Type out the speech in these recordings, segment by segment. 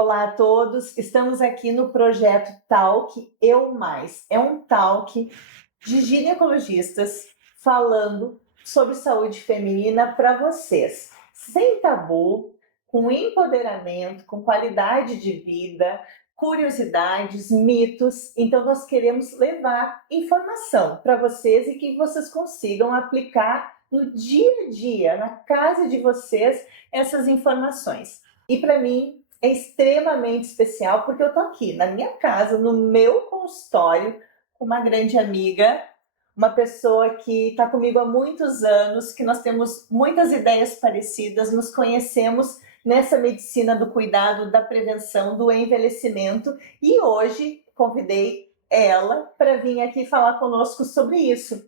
Olá a todos, estamos aqui no projeto Talk Eu Mais. É um talk de ginecologistas falando sobre saúde feminina para vocês, sem tabu, com empoderamento, com qualidade de vida, curiosidades, mitos. Então nós queremos levar informação para vocês e que vocês consigam aplicar no dia a dia, na casa de vocês, essas informações. E para mim é extremamente especial porque eu tô aqui na minha casa, no meu consultório, com uma grande amiga, uma pessoa que está comigo há muitos anos, que nós temos muitas ideias parecidas, nos conhecemos nessa medicina do cuidado, da prevenção, do envelhecimento, e hoje convidei ela para vir aqui falar conosco sobre isso.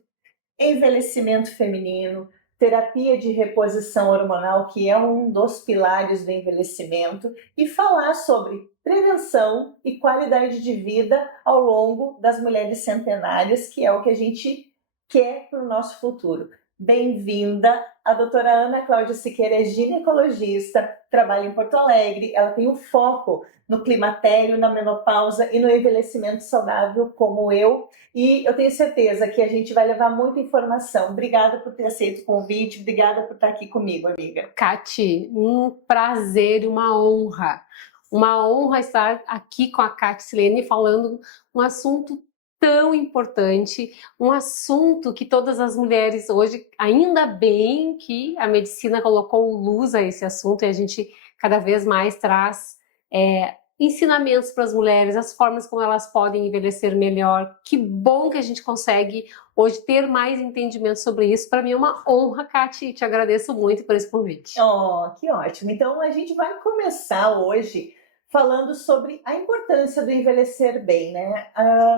Envelhecimento feminino, terapia de reposição hormonal, que é um dos pilares do envelhecimento, e falar sobre prevenção e qualidade de vida ao longo das mulheres centenárias, que é o que a gente quer para o nosso futuro. Bem-vinda, a doutora Ana Cláudia Siqueira é ginecologista, trabalha em Porto Alegre, ela tem um foco no climatério, na menopausa e no envelhecimento saudável, como eu, e eu tenho certeza que a gente vai levar muita informação. Obrigada por ter aceito o convite, obrigada por estar aqui comigo, amiga. Cati, um prazer e uma honra. Uma honra estar aqui com a Cati Silene falando um assunto tão importante, um assunto que todas as mulheres hoje, ainda bem que a medicina colocou luz a esse assunto e a gente cada vez mais traz ensinamentos para as mulheres, as formas como elas podem envelhecer melhor. Que bom que a gente consegue hoje ter mais entendimento sobre isso. Para mim é uma honra, Cati, te agradeço muito por esse convite. Oh, que ótimo! Então a gente vai começar hoje falando sobre a importância do envelhecer bem, né?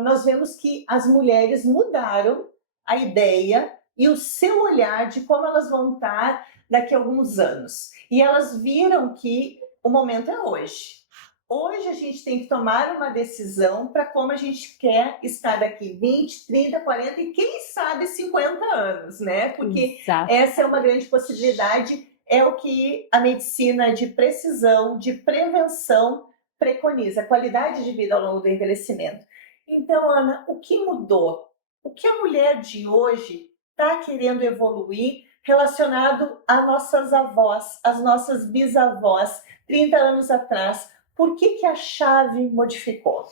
Nós vemos que as mulheres mudaram a ideia e o seu olhar de como elas vão estar daqui a alguns anos. E elas viram que o momento é hoje. Hoje a gente tem que tomar uma decisão para como a gente quer estar daqui 20, 30, 40 e quem sabe 50 anos, né? Porque essa é uma grande possibilidade, é o que a medicina de precisão, de prevenção preconiza, qualidade de vida ao longo do envelhecimento. Então, Ana, o que mudou? O que a mulher de hoje está querendo evoluir relacionado às nossas avós, às nossas bisavós, 30 anos atrás? Por que a chave modificou?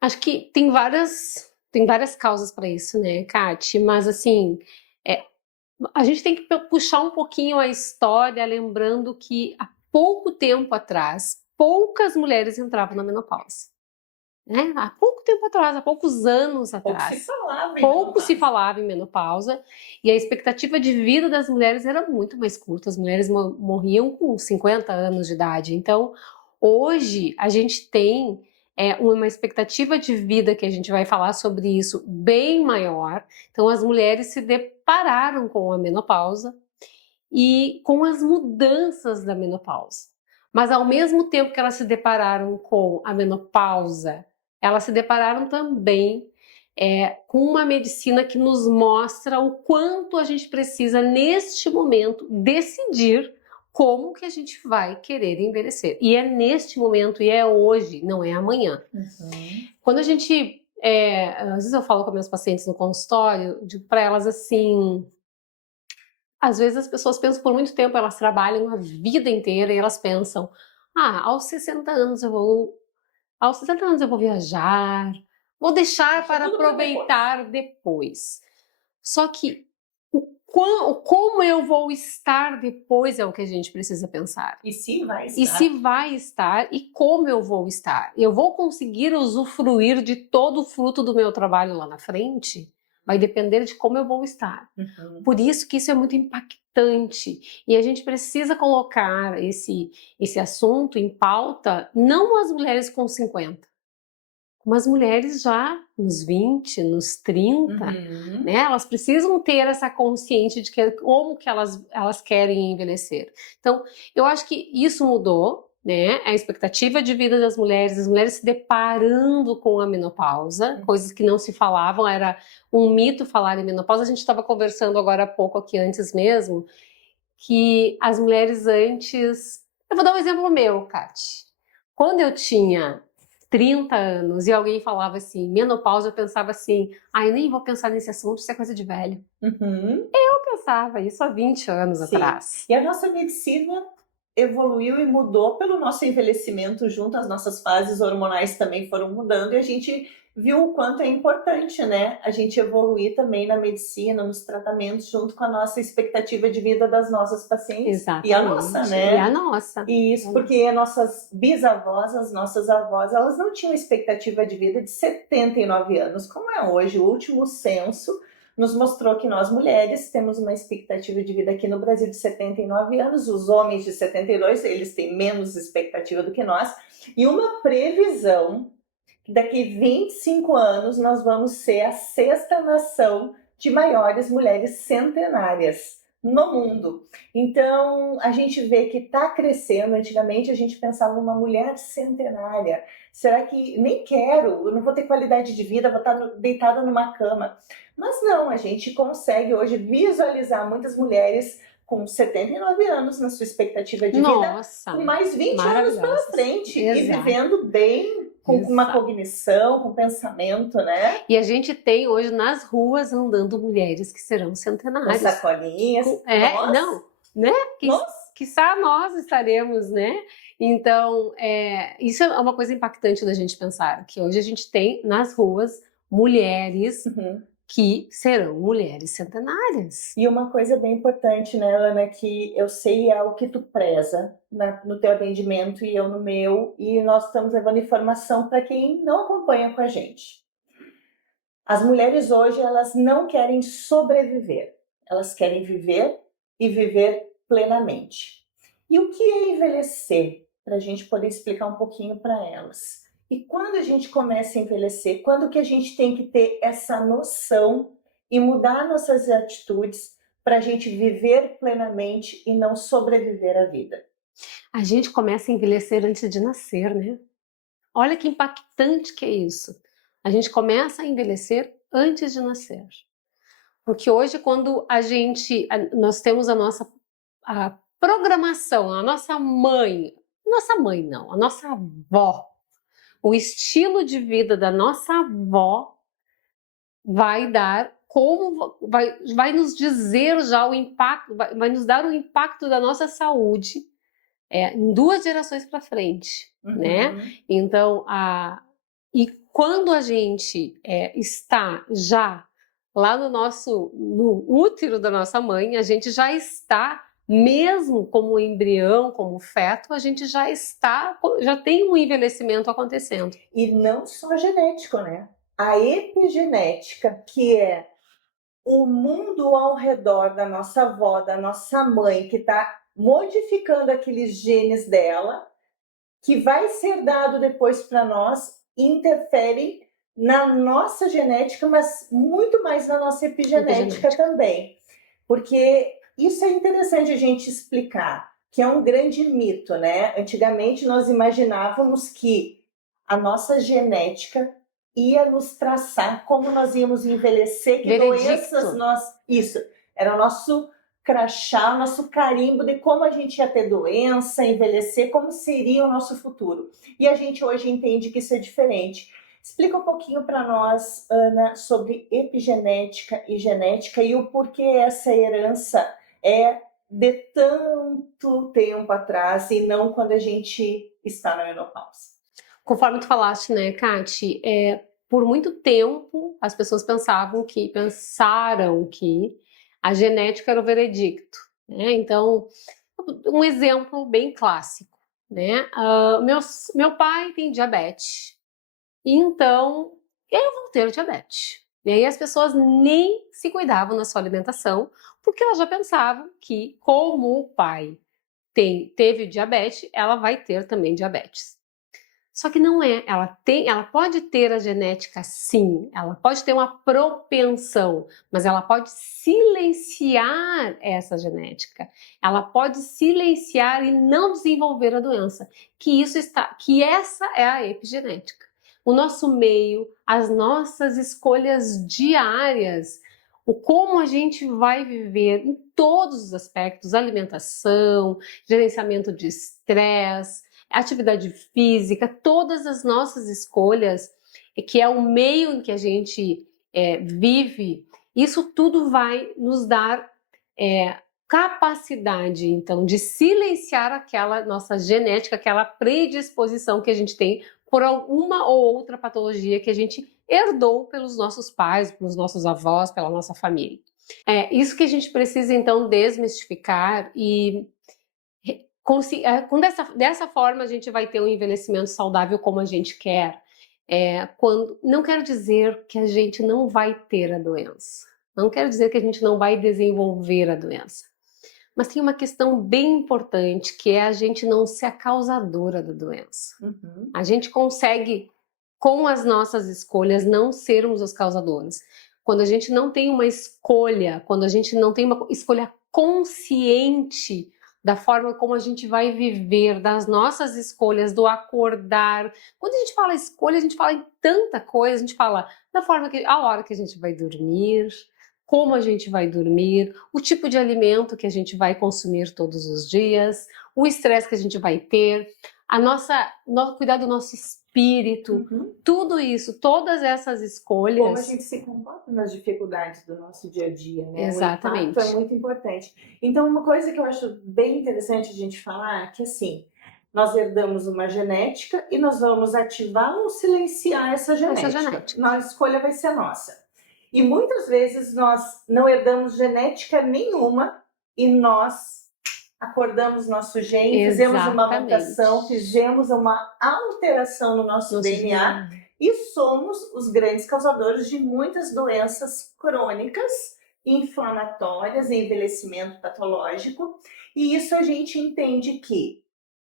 Acho que tem várias causas para isso, né, Cati? Mas assim, a gente tem que puxar um pouquinho a história, lembrando que há pouco tempo atrás, poucas mulheres entravam na menopausa. Né? Há pouco tempo atrás, há poucos anos atrás, pouco se falava em menopausa e a expectativa de vida das mulheres era muito mais curta. As mulheres morriam com 50 anos de idade. Então, hoje a gente tem uma expectativa de vida, que a gente vai falar sobre isso, bem maior. Então, as mulheres se depararam com a menopausa e com as mudanças da menopausa. Mas ao mesmo tempo que elas se depararam com a menopausa, elas se depararam também com uma medicina que nos mostra o quanto a gente precisa, neste momento, decidir como que a gente vai querer envelhecer. E é neste momento, e é hoje, não é amanhã. Uhum. Quando a gente... às vezes eu falo com meus pacientes no consultório, digo para elas assim... Às vezes as pessoas pensam por muito tempo, elas trabalham a vida inteira e elas pensam, aos 60 anos eu vou viajar, vou deixar para aproveitar depois. Só que como eu vou estar depois é o que a gente precisa pensar. E se vai estar. E se vai estar e como eu vou estar. Eu vou conseguir usufruir de todo o fruto do meu trabalho lá na frente? Vai depender de como eu vou estar. Uhum. Por isso que isso é muito impactante. E a gente precisa colocar esse assunto em pauta, não as mulheres com 50, como as mulheres já nos 20, nos 30, uhum. né? Elas precisam ter essa consciência de como que elas querem envelhecer. Então, eu acho que isso mudou, né? A expectativa de vida das mulheres, as mulheres se deparando com a menopausa, coisas que não se falavam, era um mito falar em menopausa. A gente estava conversando agora há pouco aqui antes mesmo, que as mulheres antes... Eu vou dar um exemplo meu, Cati. quando eu tinha 30 anos e alguém falava assim, menopausa, eu pensava assim, eu nem vou pensar nesse assunto, isso é coisa de velho. Uhum. Eu pensava isso há 20 anos Sim. atrás. E a nossa medicina evoluiu e mudou pelo nosso envelhecimento junto, as nossas fases hormonais também foram mudando e a gente viu o quanto é importante, né? A gente evoluir também na medicina, nos tratamentos, junto com a nossa expectativa de vida das nossas pacientes. Exatamente. E a nossa, né? E a nossa. E isso porque nossas bisavós, as nossas avós, elas não tinham expectativa de vida de 79 anos, como é hoje. O último censo nos mostrou que nós mulheres temos uma expectativa de vida aqui no Brasil de 79 anos, os homens de 72, eles têm menos expectativa do que nós, e uma previsão que daqui 25 anos nós vamos ser a 6ª nação de maiores mulheres centenárias no mundo. Então, a gente vê que está crescendo. Antigamente, a gente pensava uma mulher centenária. Será que nem quero? Eu não vou ter qualidade de vida, vou estar deitada numa cama. Mas não, a gente consegue hoje visualizar muitas mulheres com 79 anos na sua expectativa de vida, com mais 20 anos pela frente. Exato. E vivendo bem, com uma cognição, com pensamento, né? E a gente tem hoje nas ruas andando mulheres que serão centenárias. Com sacolinhas. Não, né? Quiçá nós estaremos, né? Então, isso é uma coisa impactante da gente pensar, que hoje a gente tem nas ruas mulheres que serão mulheres centenárias. E uma coisa bem importante, né, Ana, que eu sei é o que tu preza no teu atendimento e eu no meu, e nós estamos levando informação para quem não acompanha com a gente. As mulheres hoje, elas não querem sobreviver, elas querem viver e viver plenamente. E o que é envelhecer? Para a gente poder explicar um pouquinho para elas. E quando a gente começa a envelhecer, quando que a gente tem que ter essa noção e mudar nossas atitudes para a gente viver plenamente e não sobreviver à vida? A gente começa a envelhecer antes de nascer, né? Olha que impactante que é isso. A gente começa a envelhecer antes de nascer. Porque hoje, quando nós temos a nossa programação, a nossa mãe não, a nossa avó, o estilo de vida da nossa avó vai dar vai nos dizer já o impacto, vai nos dar o impacto da nossa saúde em 2 gerações para frente, né? Então, e quando a gente está já lá no útero da nossa mãe, a gente já está, mesmo como embrião, como feto, a gente já tem um envelhecimento acontecendo. E não só genético, né? A epigenética, que é o mundo ao redor da nossa avó, da nossa mãe, que está modificando aqueles genes dela, que vai ser dado depois para nós, interferem na nossa genética, mas muito mais na nossa epigenética também. Porque isso é interessante a gente explicar, que é um grande mito, né? Antigamente nós imaginávamos que a nossa genética ia nos traçar como nós íamos envelhecer, que doenças nós... Isso, era o nosso crachá, o nosso carimbo de como a gente ia ter doença, envelhecer, como seria o nosso futuro. E a gente hoje entende que isso é diferente. Explica um pouquinho para nós, Ana, sobre epigenética e genética e o porquê essa herança é de tanto tempo atrás e não quando a gente está na menopausa. Conforme tu falaste, né, Kati, por muito tempo as pessoas pensaram que a genética era o veredicto, né? Então, um exemplo bem clássico, né? Meu pai tem diabetes, então eu vou ter diabetes. E aí as pessoas nem se cuidavam na sua alimentação, porque elas já pensavam que, como o pai teve diabetes, ela vai ter também diabetes. Só que não é, ela pode ter a genética sim, ela pode ter uma propensão, mas ela pode silenciar essa genética. Ela pode silenciar e não desenvolver a doença, que essa é a epigenética. O nosso meio, as nossas escolhas diárias, o como a gente vai viver em todos os aspectos, alimentação, gerenciamento de estresse, atividade física, todas as nossas escolhas, que é o meio em que a gente vive, isso tudo vai nos dar capacidade, então, de silenciar aquela nossa genética, aquela predisposição que a gente tem por alguma ou outra patologia que a gente herdou pelos nossos pais, pelos nossos avós, pela nossa família. É isso que a gente precisa, então, desmistificar e dessa forma a gente vai ter um envelhecimento saudável como a gente quer. Não quero dizer que a gente não vai ter a doença, não quero dizer que a gente não vai desenvolver a doença, mas tem uma questão bem importante, que é a gente não ser a causadora da doença. Uhum. A gente consegue, com as nossas escolhas, não sermos os causadores. Quando a gente não tem uma escolha, quando a gente não tem uma escolha consciente da forma como a gente vai viver, das nossas escolhas, do acordar. Quando a gente fala escolha, a gente fala em tanta coisa, a gente fala da forma que, a hora que a gente vai dormir, como a gente vai dormir, o tipo de alimento que a gente vai consumir todos os dias, o estresse que a gente vai ter, cuidar do nosso espírito, tudo isso, todas essas escolhas. Como a gente se comporta nas dificuldades do nosso dia a dia, né? Exatamente. O impacto é muito importante. Então, uma coisa que eu acho bem interessante a gente falar é que, assim, nós herdamos uma genética e nós vamos ativar ou silenciar essa genética. A escolha vai ser nossa. E muitas vezes nós não herdamos genética nenhuma e nós acordamos nosso gene, fizemos uma mutação, fizemos uma alteração no nosso DNA e somos os grandes causadores de muitas doenças crônicas, inflamatórias, envelhecimento patológico. E isso a gente entende que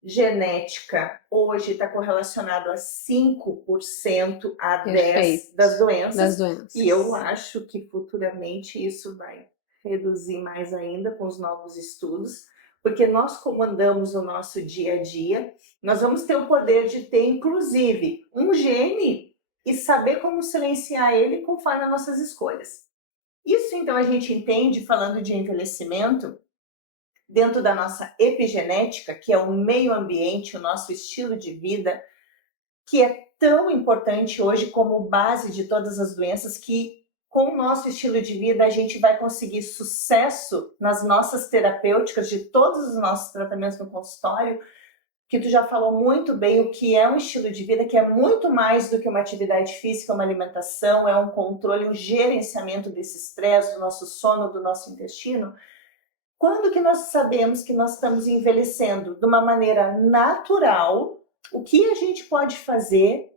genética hoje está correlacionado a 5% a 10% das doenças. E eu acho que futuramente isso vai reduzir mais ainda com os novos estudos, porque nós comandamos o nosso dia a dia, nós vamos ter o poder de ter, inclusive, um gene e saber como silenciar ele conforme as nossas escolhas. Isso, então, a gente entende, falando de envelhecimento, dentro da nossa epigenética, que é o meio ambiente, o nosso estilo de vida, que é tão importante hoje como base de todas as doenças, que com o nosso estilo de vida a gente vai conseguir sucesso nas nossas terapêuticas, de todos os nossos tratamentos no consultório, que tu já falou muito bem o que é um estilo de vida, que é muito mais do que uma atividade física, uma alimentação, é um controle, um gerenciamento desse estresse, do nosso sono, do nosso intestino. Quando que nós sabemos que nós estamos envelhecendo de uma maneira natural, o que a gente pode fazer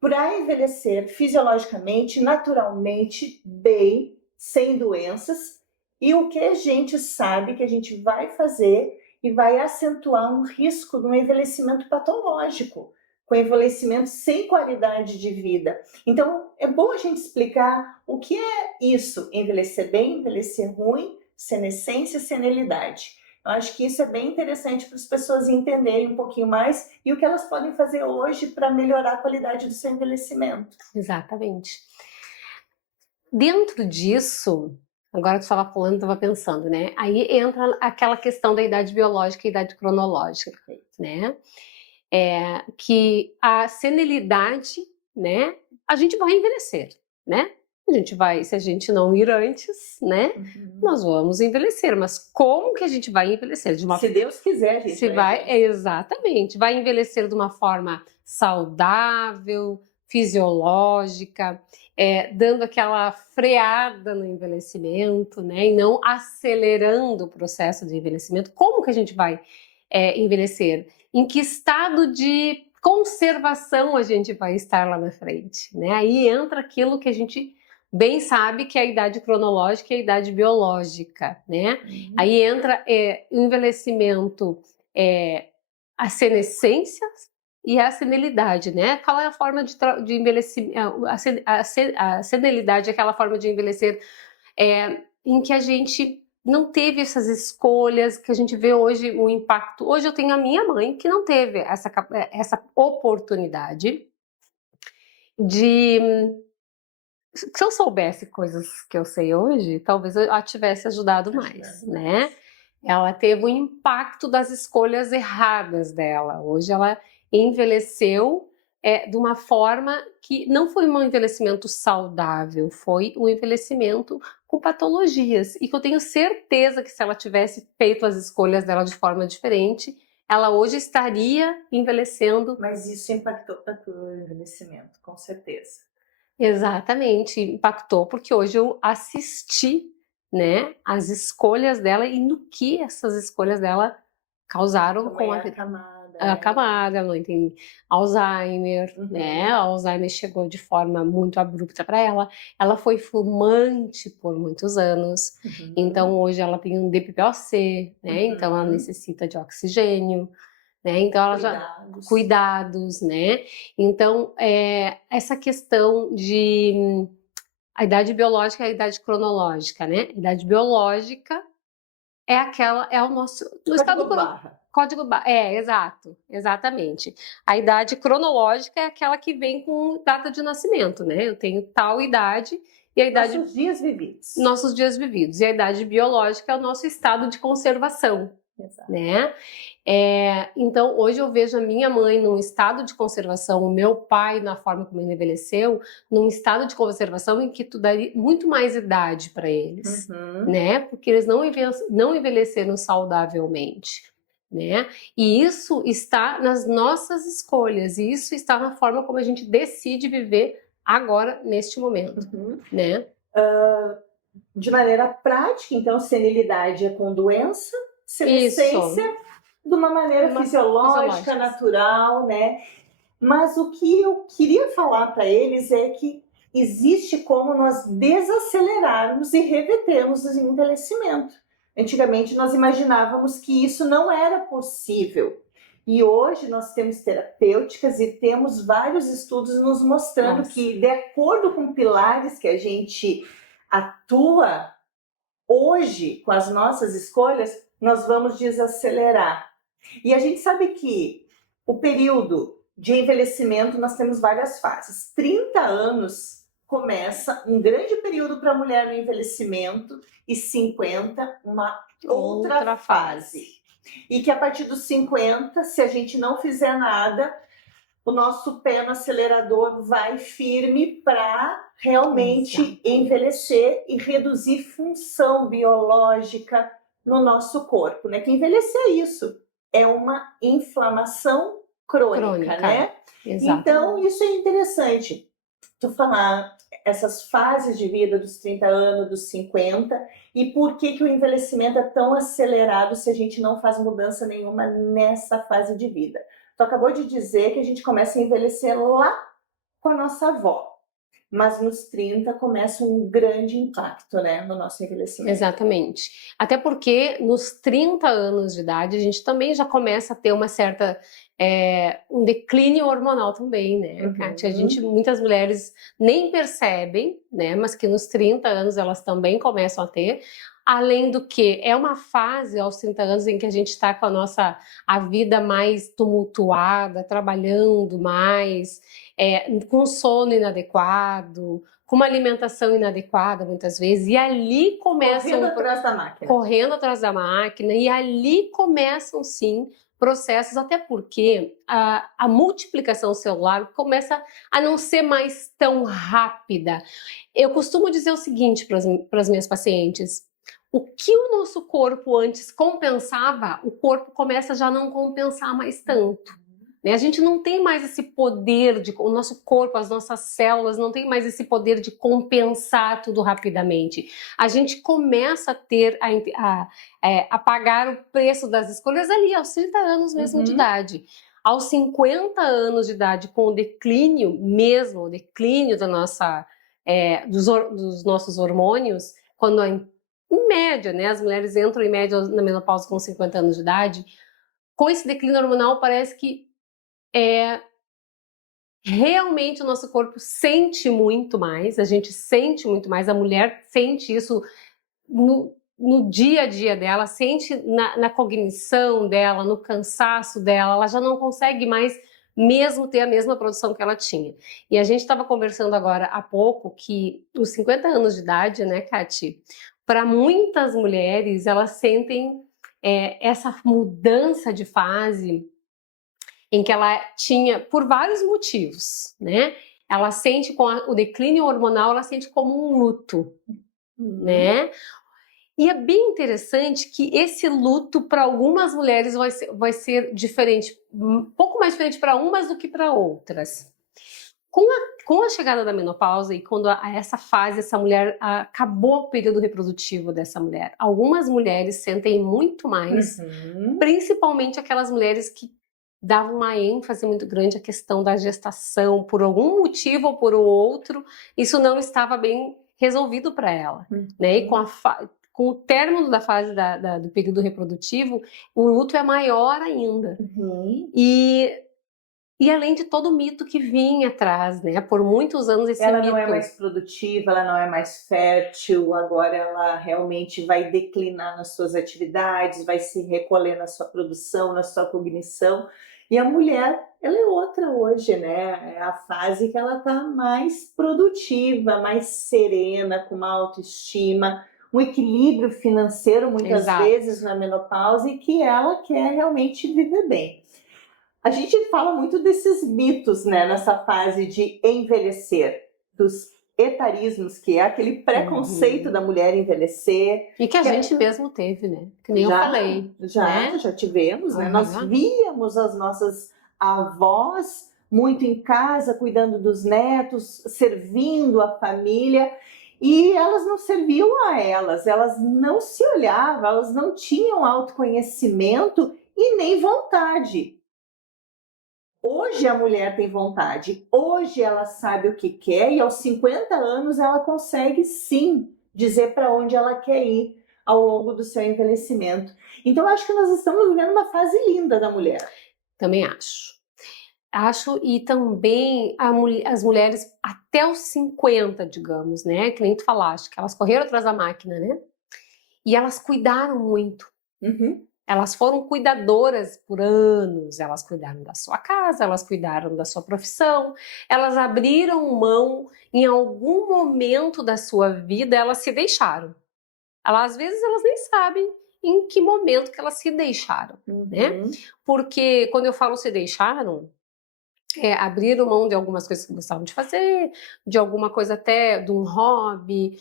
para envelhecer fisiologicamente, naturalmente, bem, sem doenças, e o que a gente sabe que a gente vai fazer e vai acentuar um risco de um envelhecimento patológico, com envelhecimento sem qualidade de vida. Então, é bom a gente explicar o que é isso, envelhecer bem, envelhecer ruim, senescência e senilidade. Eu acho que isso é bem interessante para as pessoas entenderem um pouquinho mais e o que elas podem fazer hoje para melhorar a qualidade do seu envelhecimento. Exatamente. Dentro disso, agora tu estava falando, estava pensando, né? Aí entra aquela questão da idade biológica e idade cronológica, né? Que a senilidade, né? A gente vai envelhecer, né? A gente vai, se a gente não ir antes, né? Nós vamos envelhecer, mas como que a gente vai envelhecer? Se Deus quiser, a gente vai. Exatamente, vai envelhecer de uma forma saudável, fisiológica, dando aquela freada no envelhecimento, né? E não acelerando o processo de envelhecimento. Como que a gente vai envelhecer? Em que estado de conservação a gente vai estar lá na frente, né? Aí entra aquilo que a gente bem sabe, que é a idade cronológica e a idade biológica, né? Aí entra o envelhecimento, a senescência e a senilidade, né? Qual é a forma de envelhecer? A senilidade é aquela forma de envelhecer em que a gente não teve essas escolhas, que a gente vê hoje o impacto. Hoje eu tenho a minha mãe que não teve essa oportunidade de... Se eu soubesse coisas que eu sei hoje, talvez eu a tivesse ajudado mais, né? ela teve o impacto das escolhas erradas dela. Hoje ela envelheceu de uma forma que não foi um envelhecimento saudável, foi um envelhecimento com patologias. E que eu tenho certeza que se ela tivesse feito as escolhas dela de forma diferente, ela hoje estaria envelhecendo. Mas isso impactou tanto o envelhecimento, com certeza. Exatamente, impactou, porque hoje eu assisti, né, as escolhas dela e no que essas escolhas dela causaram com a vida. A camada, ela tem Alzheimer, né? Alzheimer chegou de forma muito abrupta para ela. Ela foi fumante por muitos anos, então hoje ela tem um DPOC, né? Então ela necessita de oxigênio, né? Então ela já cuidados, né? Então essa questão de a idade biológica e a idade cronológica, né? A idade biológica é o nosso estado código barra. Exatamente. A idade cronológica é aquela que vem com data de nascimento, né? Eu tenho tal idade e a idade nossos dias vividos. Nossos dias vividos. E a idade biológica é o nosso estado de conservação. Exato. Né? Então, hoje eu vejo a minha mãe num estado de conservação, o meu pai, na forma como ele envelheceu, num estado de conservação em que tu daria muito mais idade para eles, né? Porque eles não envelheceram saudavelmente, né? E isso está nas nossas escolhas, e isso está na forma como a gente decide viver agora, neste momento, né? De maneira prática, então, senilidade é com doença, senescência de uma maneira fisiológica, natural, né? Mas o que eu queria falar para eles é que existe como nós desacelerarmos e revertermos o envelhecimento. Antigamente nós imaginávamos que isso não era possível. E hoje nós temos terapêuticas e temos vários estudos nos mostrando que, de acordo com pilares que a gente atua hoje com as nossas escolhas, nós vamos desacelerar. E a gente sabe que o período de envelhecimento, nós temos várias fases. 30 anos começa um grande período para a mulher no envelhecimento e 50, uma outra fase. E que a partir dos 50, se a gente não fizer nada, o nosso pé no acelerador vai firme para realmente envelhecer e reduzir função biológica no nosso corpo, né? Que envelhecer é isso, é uma inflamação crônica. Né? Exatamente. Então, isso é interessante, tu falar essas fases de vida dos 30 anos, dos 50, e por que o envelhecimento é tão acelerado se a gente não faz mudança nenhuma nessa fase de vida. Tu acabou de dizer que a gente começa a envelhecer lá com a nossa avó, mas nos 30 começa um grande impacto, né, no nosso envelhecimento. Exatamente. Até porque nos 30 anos de idade a gente também já começa a ter uma certa um declínio hormonal também, né, Kátia? Muitas mulheres nem percebem, né, mas que nos 30 anos elas também começam a ter. Além do que, é uma fase aos 30 anos em que a gente está com a vida mais tumultuada, trabalhando mais, com sono inadequado, com uma alimentação inadequada muitas vezes, e ali começam... Correndo atrás da máquina, e ali começam sim processos, até porque a multiplicação celular começa a não ser mais tão rápida. Eu costumo dizer o seguinte para as minhas pacientes: o que o nosso corpo antes compensava, o corpo começa já a não compensar mais tanto. Né? A gente não tem mais esse poder, o nosso corpo, as nossas células não tem mais esse poder de compensar tudo rapidamente. A gente começa a ter, a pagar o preço das escolhas ali, aos 30 anos mesmo de idade. Aos 50 anos de idade, com o declínio mesmo, o declínio da dos nossos hormônios, quando em média, né, as mulheres entram em média na menopausa com 50 anos de idade, com esse declínio hormonal parece que realmente o nosso corpo sente muito mais, a gente sente muito mais, a mulher sente isso no dia a dia dela, sente na cognição dela, no cansaço dela, ela já não consegue mais mesmo ter a mesma produção que ela tinha. E a gente estava conversando agora há pouco que os 50 anos de idade, né, Kati, para muitas mulheres, elas sentem essa mudança de fase em que ela tinha, por vários motivos, né? Ela sente com o declínio hormonal, ela sente como um luto, né? E é bem interessante que esse luto para algumas mulheres vai ser diferente, um pouco mais diferente para umas do que para outras. Com a chegada da menopausa e quando essa fase, essa mulher, acabou o período reprodutivo dessa mulher, algumas mulheres sentem muito mais, principalmente aquelas mulheres que davam uma ênfase muito grande à questão da gestação, por algum motivo ou por outro, isso não estava bem resolvido para ela, né? E com o término da fase do período reprodutivo, o luto é maior ainda. E além de todo o mito que vinha atrás, né? Por muitos anos esse ela mito... não é mais produtiva, ela não é mais fértil, agora ela realmente vai declinar nas suas atividades, vai se recolher na sua produção, na sua cognição. E a mulher, ela é outra hoje, né? É a fase que ela está mais produtiva, mais serena, com uma autoestima, um equilíbrio financeiro muitas vezes na menopausa e que ela quer realmente viver bem. A gente fala muito desses mitos, né, nessa fase de envelhecer, dos etarismos, que é aquele preconceito da mulher envelhecer. E que a gente mesmo teve, né? Que nem eu falei. Já tivemos, né? Nós víamos as nossas avós muito em casa, cuidando dos netos, servindo a família, e elas não serviam a elas não se olhavam, elas não tinham autoconhecimento e nem vontade. Hoje a mulher tem vontade, hoje ela sabe o que quer e aos 50 anos ela consegue sim dizer para onde ela quer ir ao longo do seu envelhecimento. Então acho que nós estamos vivendo uma fase linda da mulher. Também acho. E também as mulheres até os 50, digamos, né? Que nem tu falaste, que elas correram atrás da máquina, né? E elas cuidaram muito. Elas foram cuidadoras por anos, elas cuidaram da sua casa, elas cuidaram da sua profissão, elas abriram mão, em algum momento da sua vida, elas se deixaram. Às vezes elas nem sabem em que momento que elas se deixaram, né? Porque quando eu falo se deixaram, abriram mão de algumas coisas que gostavam de fazer, de alguma coisa até, de um hobby,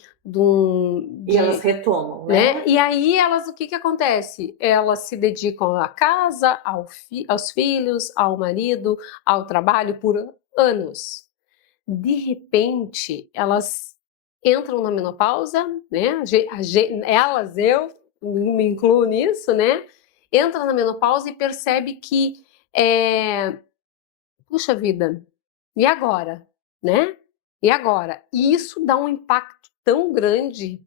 E elas retomam, né? E aí elas, o que acontece? Elas se dedicam à casa, aos filhos, ao marido, ao trabalho por anos. De repente, elas entram na menopausa, né? Eu me incluo nisso, né? Entra na menopausa e percebe que puxa vida, e agora, né? E agora? E isso dá um impacto tão grande,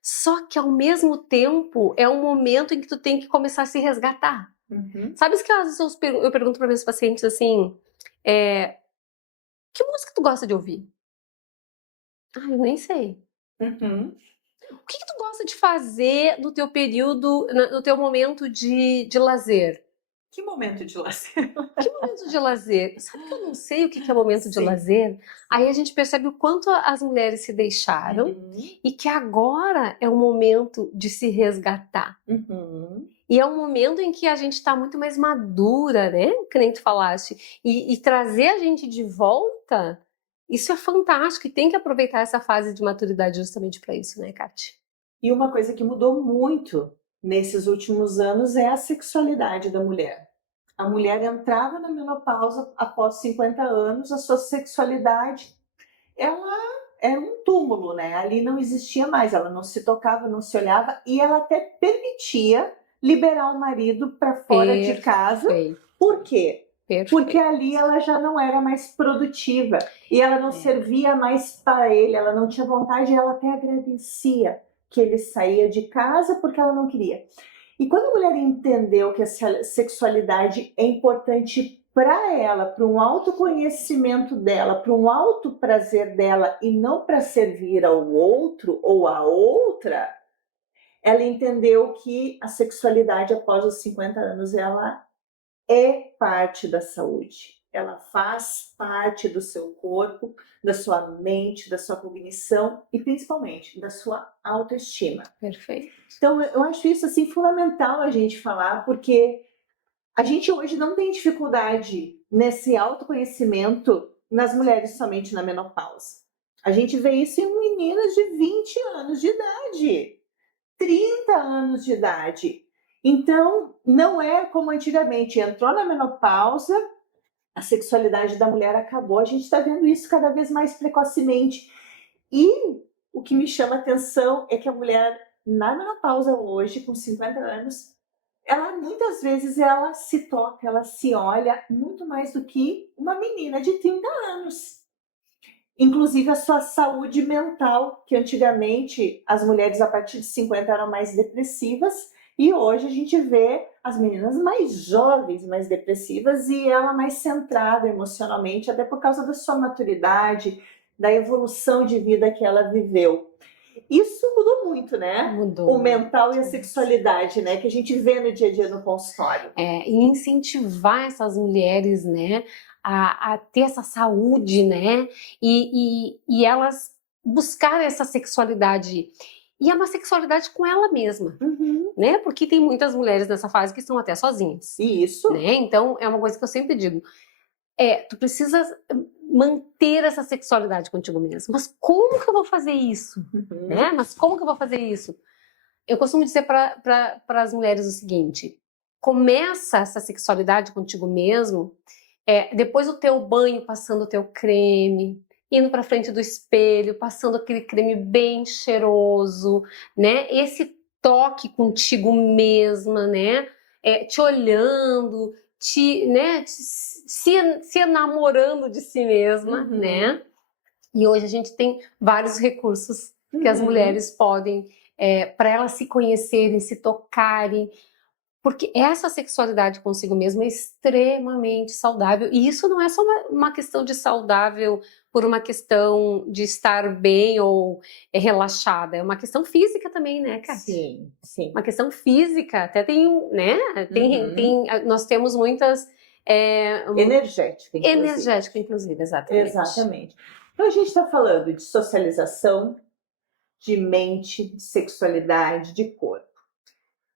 só que ao mesmo tempo é um momento em que tu tem que começar a se resgatar. Sabe que às vezes eu pergunto para meus pacientes assim, que música tu gosta de ouvir? Eu nem sei. O que tu gosta de fazer no teu período, no teu momento de lazer? Que momento de lazer? Que momento de lazer? Sabe que eu não sei o que é momento de lazer? Aí a gente percebe o quanto as mulheres se deixaram e que agora é o momento de se resgatar. E é um momento em que a gente está muito mais madura, né? Que nem tu falaste. E trazer a gente de volta, isso é fantástico. E tem que aproveitar essa fase de maturidade justamente para isso, né, Kátia? E uma coisa que mudou muito nesses últimos anos é a sexualidade da mulher. A mulher entrava na menopausa após 50 anos, a sua sexualidade, ela era um túmulo, né? Ali não existia mais, ela não se tocava, não se olhava, e ela até permitia liberar o marido para fora de casa. Por quê? Porque ali ela já não era mais produtiva, e ela não servia mais para ele, ela não tinha vontade, ela até agradecia que ele saía de casa porque ela não queria. E quando a mulher entendeu que a sexualidade é importante para ela, para um autoconhecimento dela, para um autoprazer dela e não para servir ao outro ou à outra, ela entendeu que a sexualidade após os 50 anos ela é parte da saúde. ela faz parte do seu corpo, da sua mente, da sua cognição e principalmente da sua autoestima. Perfeito. Então eu acho isso assim fundamental a gente falar, porque a gente hoje não tem dificuldade nesse autoconhecimento nas mulheres somente na menopausa. A gente vê isso em meninas de 20 anos de idade, 30 anos de idade. Então, não é como antigamente, entrou na menopausa, a sexualidade da mulher acabou. A gente está vendo isso cada vez mais precocemente. E o que me chama a atenção é que a mulher, na menopausa hoje, com 50 anos, ela muitas vezes ela se toca, ela se olha muito mais do que uma menina de 30 anos. Inclusive a sua saúde mental, que antigamente as mulheres a partir de 50 eram mais depressivas, e hoje a gente vê as meninas mais jovens, mais depressivas, e ela mais centrada emocionalmente, até por causa da sua maturidade, da evolução de vida que ela viveu. Isso mudou muito, né? Mudou. O mental e a sexualidade, né? Que a gente vê no dia a dia no consultório. E incentivar essas mulheres, né, a ter essa saúde, né, e elas buscarem essa sexualidade. E é uma sexualidade com ela mesma, né? Porque tem muitas mulheres nessa fase que estão até sozinhas. Isso. Né? Então, é uma coisa que eu sempre digo. Tu precisa manter essa sexualidade contigo mesmo. Mas como que eu vou fazer isso? Né? Mas como que eu vou fazer isso? Eu costumo dizer para as mulheres o seguinte: começa essa sexualidade contigo mesmo, depois do teu banho, passando o teu creme, indo para frente do espelho, passando aquele creme bem cheiroso, né? Esse toque contigo mesma, né? Te olhando, se enamorando de si mesma, né? E hoje a gente tem vários recursos que as mulheres podem, para elas se conhecerem, se tocarem, porque essa sexualidade consigo mesma é extremamente saudável. E isso não é só uma questão de saudável por uma questão de estar bem ou relaxada. É uma questão física também, né, Kátia? Sim, sim. Uma questão física. Até tem, né? Nós temos muitas... Energética, inclusive. Energética, inclusive, exatamente. Exatamente. Então a gente está falando de socialização, de mente, de sexualidade, de corpo.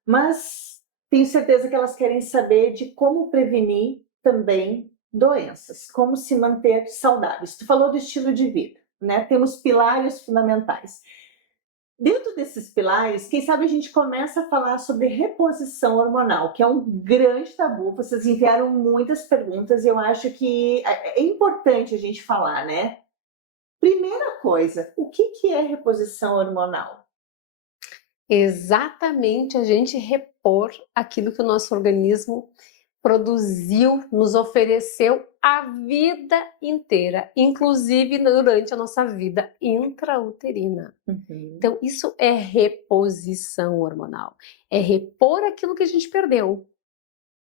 Mas tenho certeza que elas querem saber de como prevenir também doenças, como se manter saudáveis. Tu falou do estilo de vida, né? Temos pilares fundamentais. Dentro desses pilares, quem sabe a gente começa a falar sobre reposição hormonal, que é um grande tabu. Vocês enviaram muitas perguntas e eu acho que é importante a gente falar, né? Primeira coisa, o que é reposição hormonal? Exatamente a gente repor aquilo que o nosso organismo produziu, nos ofereceu a vida inteira, inclusive durante a nossa vida intrauterina. Então, isso é reposição hormonal. É repor aquilo que a gente perdeu.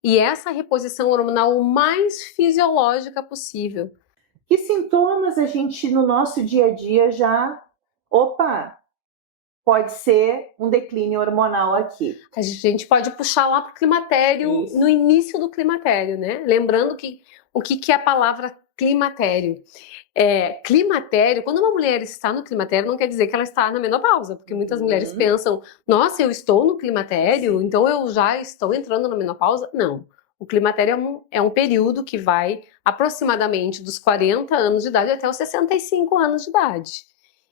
E essa reposição hormonal o mais fisiológica possível. Que sintomas a gente, no nosso dia a dia, já... Opa! Pode ser um declínio hormonal aqui. A gente pode puxar lá para o climatério, isso. No início do climatério, né? Lembrando que o que é a palavra climatério? Climatério, quando uma mulher está no climatério, não quer dizer que ela está na menopausa, porque muitas mulheres pensam, nossa, eu estou no climatério, então eu já estou entrando na menopausa. Não. O climatério é um período que vai aproximadamente dos 40 anos de idade até os 65 anos de idade.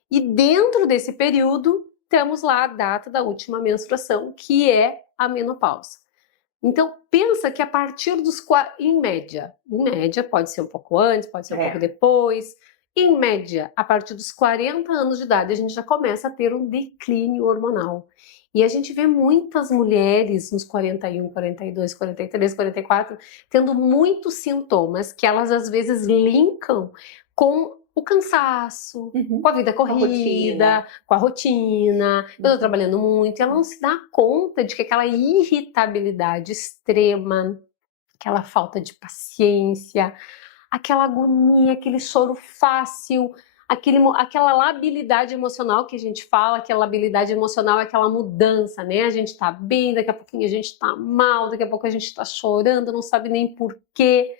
E dentro desse período, temos lá a data da última menstruação, que é a menopausa. Então, pensa que a partir dos... Em média, pode ser um pouco antes, pode ser um pouco depois. Em média, a partir dos 40 anos de idade, a gente já começa a ter um declínio hormonal. E a gente vê muitas mulheres nos 41, 42, 43, 44, tendo muitos sintomas que elas às vezes linkam com o cansaço, com a vida corrida, com a rotina. Eu tô trabalhando muito, e ela não se dá conta de que aquela irritabilidade extrema, aquela falta de paciência, aquela agonia, aquele choro fácil, aquela labilidade emocional que a gente fala, que a labilidade emocional é aquela mudança, né? A gente tá bem, daqui a pouquinho a gente tá mal, daqui a pouco a gente tá chorando, não sabe nem por quê.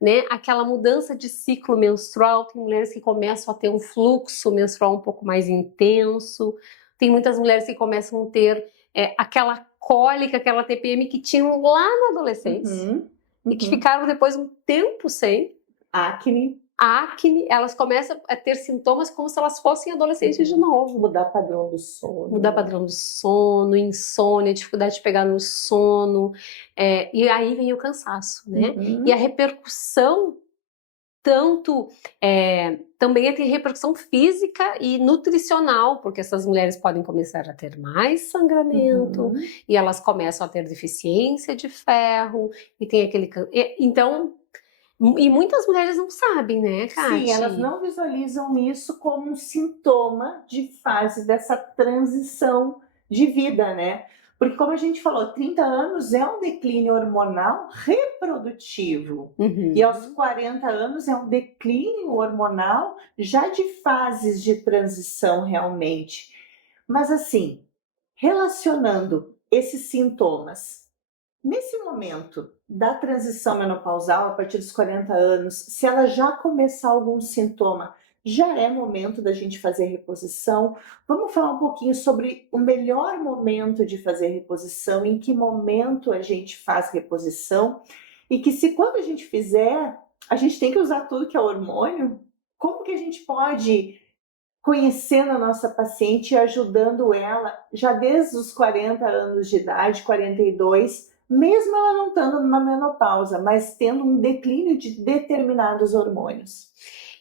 né? Aquela mudança de ciclo menstrual, tem mulheres que começam a ter um fluxo menstrual um pouco mais intenso, tem muitas mulheres que começam a ter aquela cólica, aquela TPM que tinham lá na adolescência e que ficaram depois um tempo sem. Acne, elas começam a ter sintomas como se elas fossem adolescentes de novo. Mudar padrão do sono. Mudar padrão do sono, insônia, dificuldade de pegar no sono, e aí vem o cansaço, né? E a repercussão, tanto, também tem repercussão física e nutricional, porque essas mulheres podem começar a ter mais sangramento, e elas começam a ter deficiência de ferro, e tem aquele... Então... E muitas mulheres não sabem, né, Kati? Sim, elas não visualizam isso como um sintoma de fase dessa transição de vida, né? Porque como a gente falou, 30 anos é um declínio hormonal reprodutivo. E aos 40 anos é um declínio hormonal já de fases de transição realmente. Mas assim, relacionando esses sintomas, nesse momento da transição menopausal, a partir dos 40 anos, se ela já começar algum sintoma, já é momento da gente fazer reposição. Vamos falar um pouquinho sobre o melhor momento de fazer reposição, em que momento a gente faz reposição, e que se quando a gente fizer, a gente tem que usar tudo que é hormônio, como que a gente pode, conhecendo a nossa paciente e ajudando ela, já desde os 40 anos de idade, 42, mesmo ela não estando numa menopausa, mas tendo um declínio de determinados hormônios.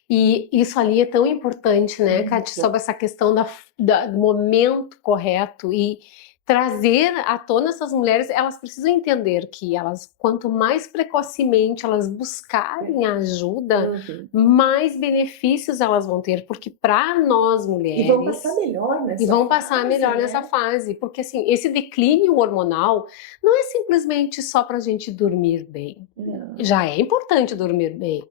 E isso ali é tão importante, né, Kati, sobre essa questão do momento correto e trazer à tona essas mulheres. Elas precisam entender que elas, quanto mais precocemente elas buscarem ajuda, mais benefícios elas vão ter, porque para nós mulheres... E vão passar melhor nessa fase, porque assim, esse declínio hormonal não é simplesmente só para a gente dormir bem. Já é importante dormir bem.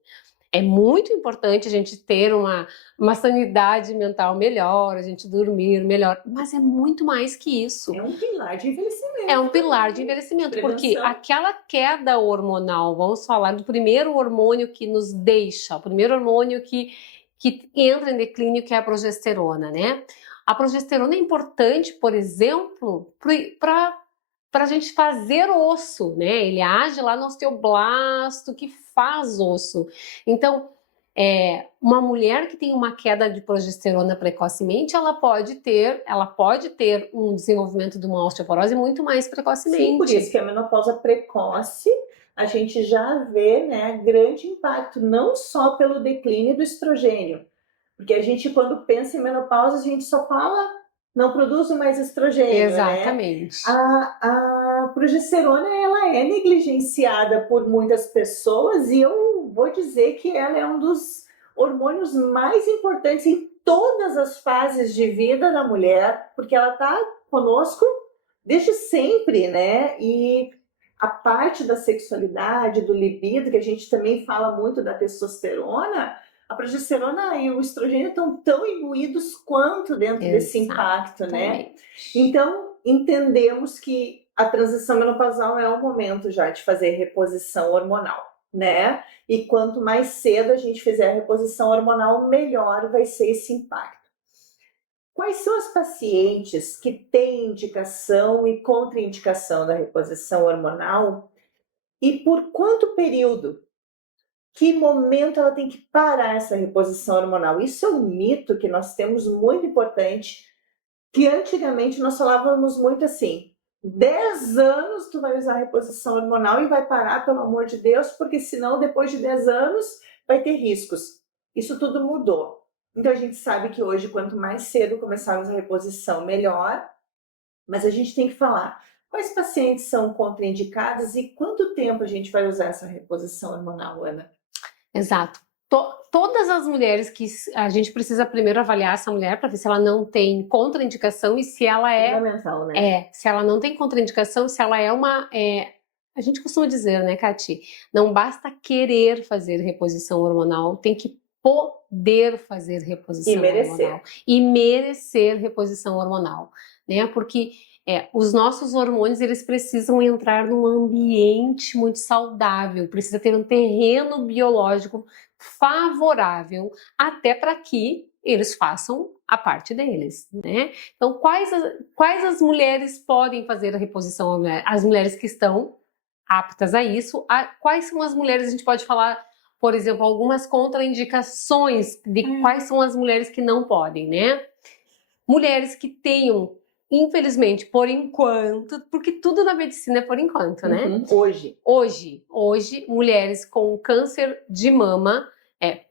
É muito importante a gente ter uma sanidade mental melhor, a gente dormir melhor, mas é muito mais que isso. É um pilar de envelhecimento. É um pilar de envelhecimento, porque aquela queda hormonal, vamos falar do primeiro hormônio que nos deixa, o primeiro hormônio que entra em declínio, que é a progesterona, né? A progesterona é importante, por exemplo, para a gente fazer osso, né? Ele age lá no osteoblasto que faz osso. Então, uma mulher que tem uma queda de progesterona precocemente, ela pode ter um desenvolvimento de uma osteoporose muito mais precocemente. Sim, por isso que a menopausa precoce, a gente já vê, né, grande impacto, não só pelo declínio do estrogênio, porque a gente, quando pensa em menopausa, a gente só fala, não produz mais estrogênio. Exatamente. Né? A progesterona, ela é negligenciada por muitas pessoas, e eu vou dizer que ela é um dos hormônios mais importantes em todas as fases de vida da mulher, porque ela está conosco desde sempre, né? E a parte da sexualidade, do libido, que a gente também fala muito da testosterona, a progesterona e o estrogênio estão tão imbuídos quanto dentro desse impacto, né? Então, entendemos que a transição menopausal é o momento já de fazer reposição hormonal, né? E quanto mais cedo a gente fizer a reposição hormonal, melhor vai ser esse impacto. Quais são as pacientes que têm indicação e contraindicação da reposição hormonal? E por quanto período? Que momento ela tem que parar essa reposição hormonal? Isso é um mito que nós temos muito importante, que antigamente nós falávamos muito assim, 10 anos tu vai usar reposição hormonal e vai parar, pelo amor de Deus, porque senão depois de 10 anos vai ter riscos. Isso tudo mudou. Então a gente sabe que hoje, quanto mais cedo começarmos a reposição, melhor, mas a gente tem que falar quais pacientes são contraindicadas e quanto tempo a gente vai usar essa reposição hormonal, Ana? Exato. Todas as mulheres que a gente precisa primeiro avaliar essa mulher para ver se ela não tem contraindicação e se ela fundamental, né? Se ela não tem contraindicação, se ela é uma... a gente costuma dizer, né, Kati? Não basta querer fazer reposição hormonal, tem que poder fazer reposição hormonal. E merecer reposição hormonal, né? Porque Os nossos hormônios, eles precisam entrar num ambiente muito saudável, precisa ter um terreno biológico favorável, até para que eles façam a parte deles, né? Então, quais as mulheres podem fazer a reposição? As mulheres que estão aptas a isso. Quais são as mulheres, a gente pode falar, por exemplo, algumas contraindicações de quais são as mulheres que não podem, né? Mulheres que tenham, infelizmente, por enquanto, porque tudo na medicina é por enquanto, né? Hoje, mulheres com câncer de mama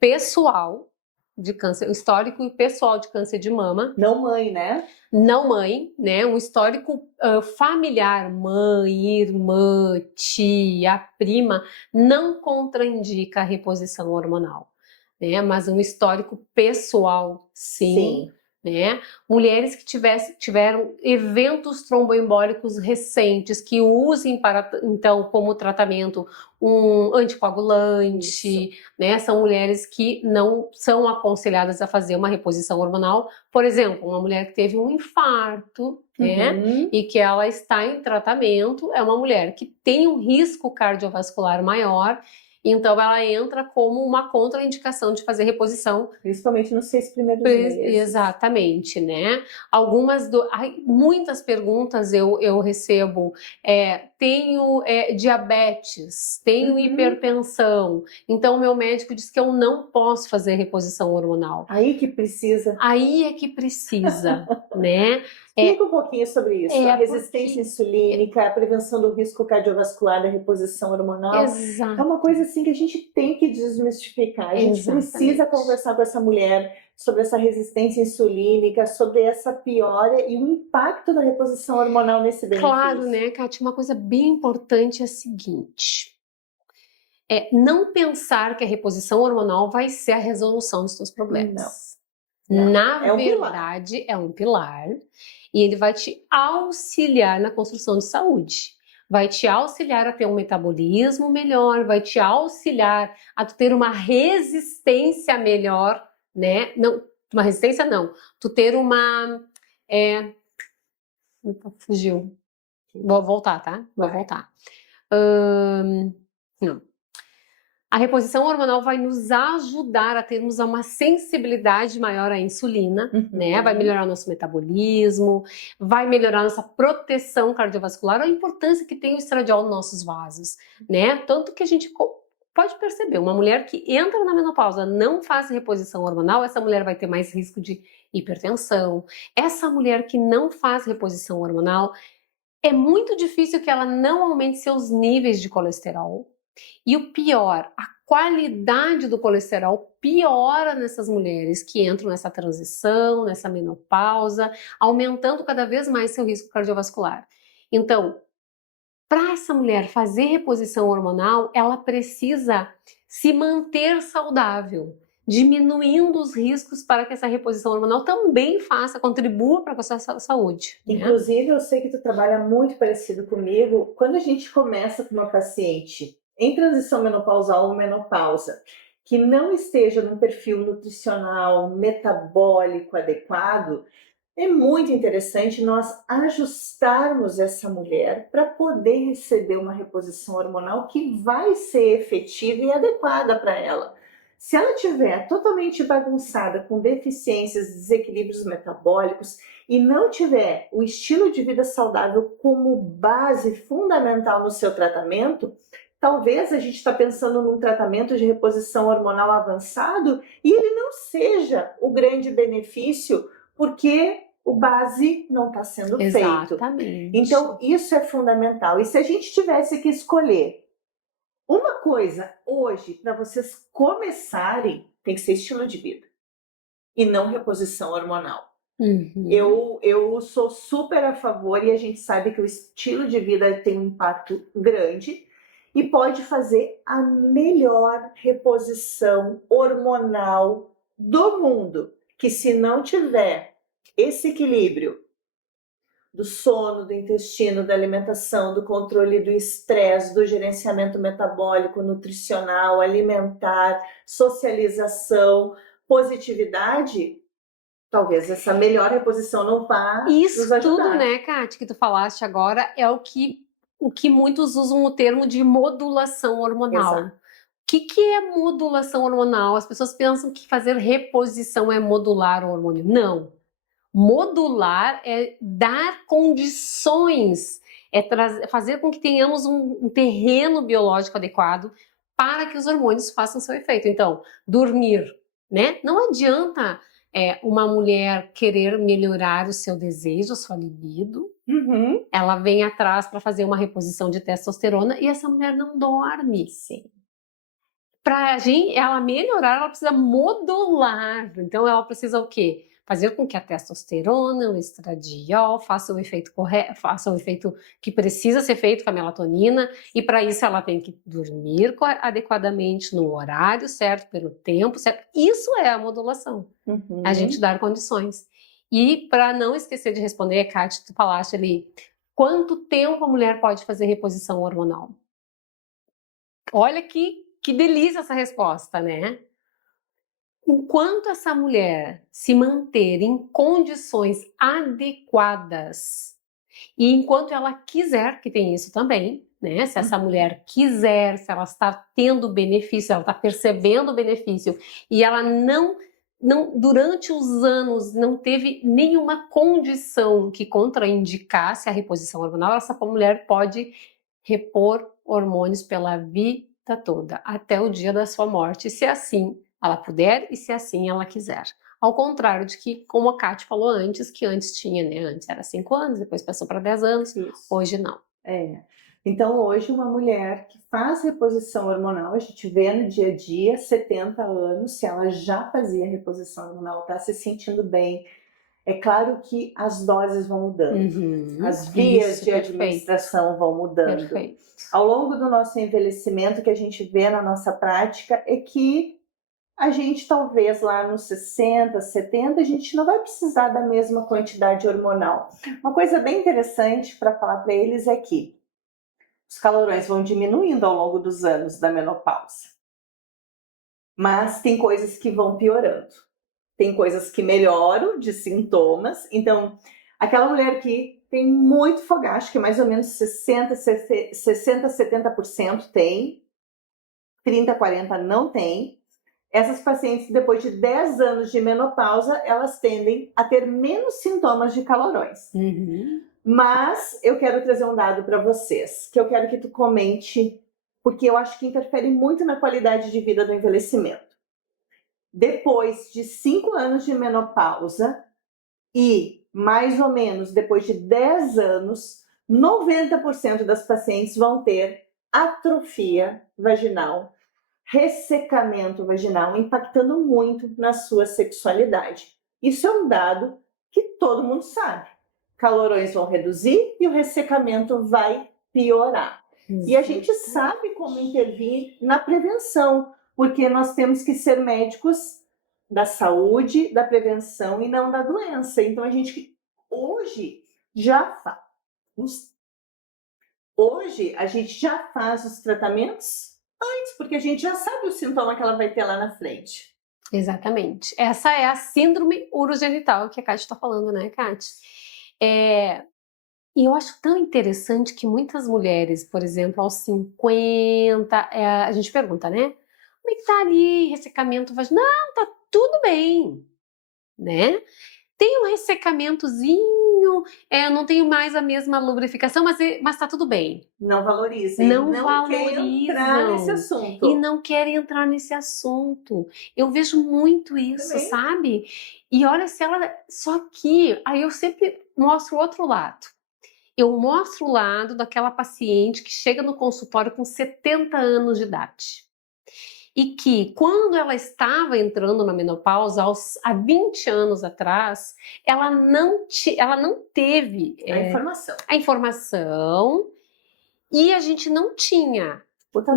pessoal, de câncer, histórico pessoal de câncer de mama. Não mãe, né? Não mãe, né? Um histórico familiar, mãe, irmã, tia, prima, não contraindica a reposição hormonal, né? Mas um histórico pessoal, sim. Né? Mulheres que tiveram eventos tromboembólicos recentes que usem então como tratamento um anticoagulante, né? São mulheres que não são aconselhadas a fazer uma reposição hormonal. Por exemplo, uma mulher que teve um infarto, né? E que ela está em tratamento, é uma mulher que tem um risco cardiovascular maior. Então, ela entra como uma contraindicação de fazer reposição. Principalmente nos 6 primeiros meses. Exatamente, né? Muitas perguntas eu recebo. Tenho diabetes, tenho hipertensão. Então, meu médico diz que eu não posso fazer reposição hormonal. Aí que precisa. Aí é que precisa, né? Explica um pouquinho sobre isso. A resistência insulínica, a prevenção do risco cardiovascular da reposição hormonal. Exato. É uma coisa assim que a gente tem que desmistificar. A gente precisa conversar com essa mulher sobre essa resistência insulínica, sobre essa piora e o impacto da reposição hormonal nesse benefício. Claro, né, Kátia? Uma coisa bem importante é a seguinte. Não pensar que a reposição hormonal vai ser a resolução dos seus problemas. Não. Na verdade, é um pilar. E ele vai te auxiliar na construção de saúde. Vai te auxiliar a ter um metabolismo melhor, vai te auxiliar a tu ter uma resistência melhor, né? Não, uma resistência não. Tu ter uma... Fugiu. Vou voltar, tá? Vou voltar. Não. A reposição hormonal vai nos ajudar a termos uma sensibilidade maior à insulina, né? Vai melhorar nosso metabolismo, vai melhorar nossa proteção cardiovascular, a importância que tem o estradiol nos nossos vasos, né? Tanto que a gente pode perceber, uma mulher que entra na menopausa, não faz reposição hormonal, essa mulher vai ter mais risco de hipertensão. Essa mulher que não faz reposição hormonal, é muito difícil que ela não aumente seus níveis de colesterol. E o pior, a qualidade do colesterol piora nessas mulheres que entram nessa transição, nessa menopausa, aumentando cada vez mais seu risco cardiovascular. Então, para essa mulher fazer reposição hormonal, ela precisa se manter saudável, diminuindo os riscos para que essa reposição hormonal também contribua para a sua saúde. Inclusive, eu sei que tu trabalha muito parecido comigo. Quando a gente começa com uma paciente em transição menopausal ou menopausa, que não esteja num perfil nutricional, metabólico adequado, é muito interessante nós ajustarmos essa mulher para poder receber uma reposição hormonal que vai ser efetiva e adequada para ela. Se ela tiver totalmente bagunçada, com deficiências, desequilíbrios metabólicos e não tiver o estilo de vida saudável como base fundamental no seu tratamento, talvez a gente está pensando num tratamento de reposição hormonal avançado e ele não seja o grande benefício, porque o base não está sendo feito. Então, isso é fundamental. E se a gente tivesse que escolher uma coisa hoje para vocês começarem, tem que ser estilo de vida e não reposição hormonal. Eu sou super a favor e a gente sabe que o estilo de vida tem um impacto grande e pode fazer a melhor reposição hormonal do mundo, que se não tiver esse equilíbrio do sono, do intestino, da alimentação, do controle do estresse, do gerenciamento metabólico, nutricional, alimentar, socialização, positividade, talvez essa melhor reposição não vá Isso nos ajudar. tudo, né, Kátia, que tu falaste agora, é o que muitos usam o termo de modulação hormonal. Exato. O que é modulação hormonal? As pessoas pensam que fazer reposição é modular o hormônio. Não. Modular é dar condições, fazer com que tenhamos um terreno biológico adequado para que os hormônios façam seu efeito. Então, dormir, né? Não adianta uma mulher querer melhorar o seu desejo, a sua libido. Uhum. Ela vem atrás para fazer uma reposição de testosterona e essa mulher não dorme. Sim. Para ela melhorar, ela precisa modular. Então, ela precisa o quê? Fazer com que a testosterona, o estradiol faça o efeito correto, faça o efeito que precisa ser feito com a melatonina. E para isso, ela tem que dormir adequadamente, no horário certo, pelo tempo certo. Isso é a modulação. Uhum. A gente dar condições. E para não esquecer de responder, Kátia, tu falaste ali, quanto tempo a mulher pode fazer reposição hormonal? Olha que delícia essa resposta, né? Enquanto essa mulher se manter em condições adequadas e enquanto ela quiser, que tem isso também, né? Se essa mulher quiser, se ela está tendo benefício, ela está percebendo o benefício e ela não durante os anos não teve nenhuma condição que contraindicasse a reposição hormonal, essa mulher pode repor hormônios pela vida toda, até o dia da sua morte, se assim ela puder e se assim ela quiser. Ao contrário de que, como a Kátia falou antes, que antes tinha, né? Antes era 5 anos, depois passou para 10 anos, Isso. Hoje não. Então, hoje, uma mulher que faz reposição hormonal, a gente vê no dia a dia, 70 anos, se ela já fazia reposição hormonal, está se sentindo bem. É claro que as doses vão mudando, as vias de administração vão mudando. Perfeito. Ao longo do nosso envelhecimento, o que a gente vê na nossa prática é que a gente talvez lá nos 60, 70, a gente não vai precisar da mesma quantidade hormonal. Uma coisa bem interessante para falar para eles é que os calorões vão diminuindo ao longo dos anos da menopausa. Mas tem coisas que vão piorando. Tem coisas que melhoram de sintomas. Então, aquela mulher que tem muito fogacho, que mais ou menos 60, 70% tem, 30, 40 não tem. Essas pacientes, depois de 10 anos de menopausa, elas tendem a ter menos sintomas de calorões. Mas eu quero trazer um dado para vocês, que eu quero que tu comente, porque eu acho que interfere muito na qualidade de vida do envelhecimento. Depois de 5 anos de menopausa e mais ou menos depois de 10 anos, 90% das pacientes vão ter atrofia vaginal, ressecamento vaginal, impactando muito na sua sexualidade. Isso é um dado que todo mundo sabe. Calorões vão reduzir e o ressecamento vai piorar. E a gente sabe como intervir na prevenção, porque nós temos que ser médicos da saúde, da prevenção e não da doença. Então a gente hoje já faz os tratamentos antes, porque a gente já sabe o sintoma que ela vai ter lá na frente. Exatamente. Essa é a síndrome urogenital que a Kátia está falando, né, Kátia? E eu acho tão interessante que muitas mulheres, por exemplo, aos 50, a gente pergunta, né? Como é que tá ali, ressecamento vaginal? Não, tá tudo bem, né? Tem um ressecamentozinho, não tenho mais a mesma lubrificação, mas tá tudo bem. Não valorizem, não querem entrar nesse assunto. E não querem entrar nesse assunto. Eu vejo muito isso, também. Sabe? E olha, só que aí eu sempre mostro o outro lado. Eu mostro o lado daquela paciente que chega no consultório com 70 anos de idade. E que, quando ela estava entrando na menopausa, há 20 anos atrás, ela não teve a informação e a gente não tinha.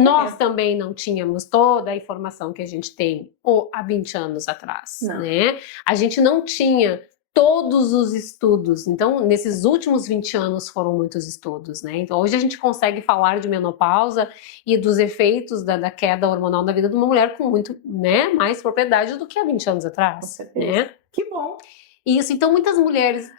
Nós também não tínhamos toda a informação que a gente tem há 20 anos atrás. Né? A gente não tinha todos os estudos. Então, nesses últimos 20 anos foram muitos estudos, né? Então, hoje a gente consegue falar de menopausa e dos efeitos da queda hormonal na vida de uma mulher com muito, né, mais propriedade do que há 20 anos atrás. Com certeza. Né? Que bom! Isso, então muitas mulheres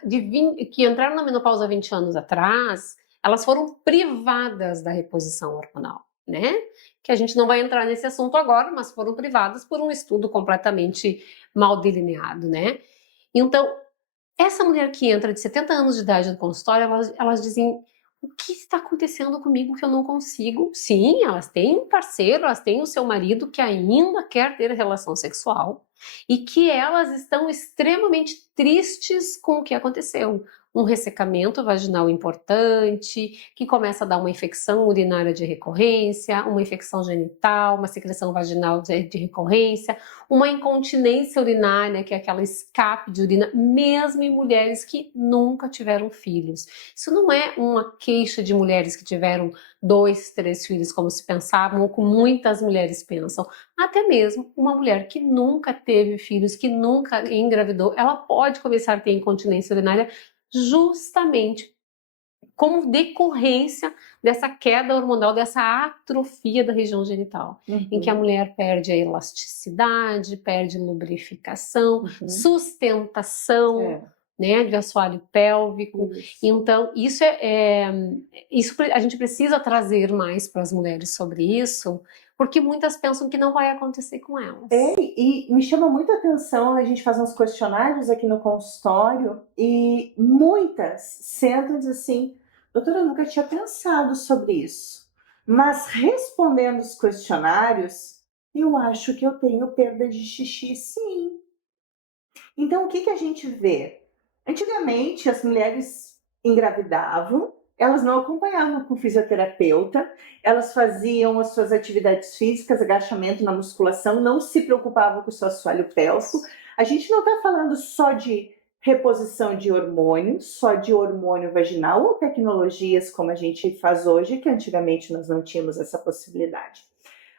que entraram na menopausa há 20 anos atrás, elas foram privadas da reposição hormonal, né? Que a gente não vai entrar nesse assunto agora, mas foram privadas por um estudo completamente mal delineado, né? Então, essa mulher que entra de 70 anos de idade no consultório, elas dizem: o que está acontecendo comigo que eu não consigo? Sim, elas têm um parceiro, elas têm o seu marido que ainda quer ter relação sexual e que elas estão extremamente tristes com o que aconteceu. Um ressecamento vaginal importante, que começa a dar uma infecção urinária de recorrência, uma infecção genital, uma secreção vaginal de recorrência, uma incontinência urinária, que é aquela escape de urina, mesmo em mulheres que nunca tiveram filhos. Isso não é uma queixa de mulheres que tiveram 2, 3 filhos, como se pensavam, ou como muitas mulheres pensam. Até mesmo uma mulher que nunca teve filhos, que nunca engravidou, ela pode começar a ter incontinência urinária justamente como decorrência dessa queda hormonal, dessa atrofia da região genital, em que a mulher perde a elasticidade, perde lubrificação, sustentação, né, de assoalho pélvico. Então, isso a gente precisa trazer mais para as mulheres sobre isso, porque muitas pensam que não vai acontecer com elas. E me chama muita atenção, a gente faz uns questionários aqui no consultório e muitas sentam e dizem assim: doutora, eu nunca tinha pensado sobre isso, mas respondendo os questionários, eu acho que eu tenho perda de xixi, sim. Então, o que a gente vê? Antigamente, as mulheres engravidavam, elas não acompanhavam com fisioterapeuta, elas faziam as suas atividades físicas, agachamento na musculação, não se preocupavam com o seu assoalho pélvico. A gente não está falando só de reposição de hormônio, só de hormônio vaginal ou tecnologias como a gente faz hoje, que antigamente nós não tínhamos essa possibilidade.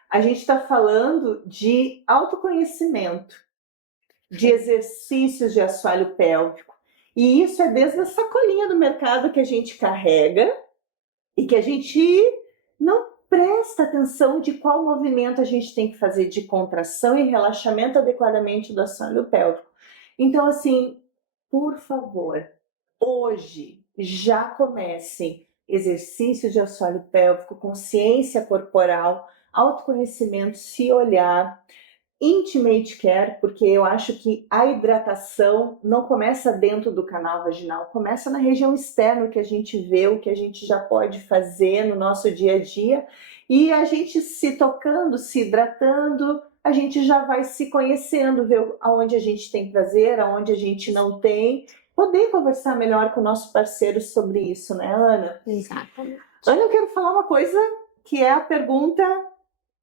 A gente está falando de autoconhecimento, de exercícios de assoalho pélvico. E isso é desde a sacolinha do mercado que a gente carrega e que a gente não presta atenção de qual movimento a gente tem que fazer de contração e relaxamento adequadamente do assoalho pélvico. Então, assim, por favor, hoje já comecem exercícios de assoalho pélvico, consciência corporal, autoconhecimento, se olhar, intimate care, porque eu acho que a hidratação não começa dentro do canal vaginal, começa na região externa, que a gente vê, o que a gente já pode fazer no nosso dia a dia, e a gente se tocando, se hidratando, a gente já vai se conhecendo, ver aonde a gente tem prazer, aonde a gente não tem, poder conversar melhor com o nosso parceiro sobre isso, né, Ana? Exatamente. Ana, eu quero falar uma coisa que é a pergunta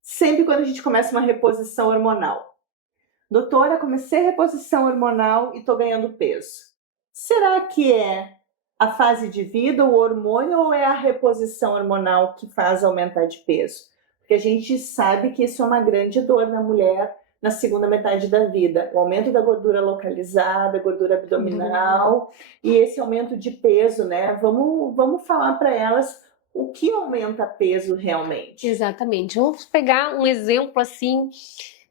sempre quando a gente começa uma reposição hormonal. Doutora, comecei a reposição hormonal e estou ganhando peso. Será que é a fase de vida, o hormônio, ou é a reposição hormonal que faz aumentar de peso? Porque a gente sabe que isso é uma grande dor na mulher na segunda metade da vida. O aumento da gordura localizada, gordura abdominal e esse aumento de peso, né? Vamos falar para elas o que aumenta peso realmente. Exatamente. Vamos pegar um exemplo assim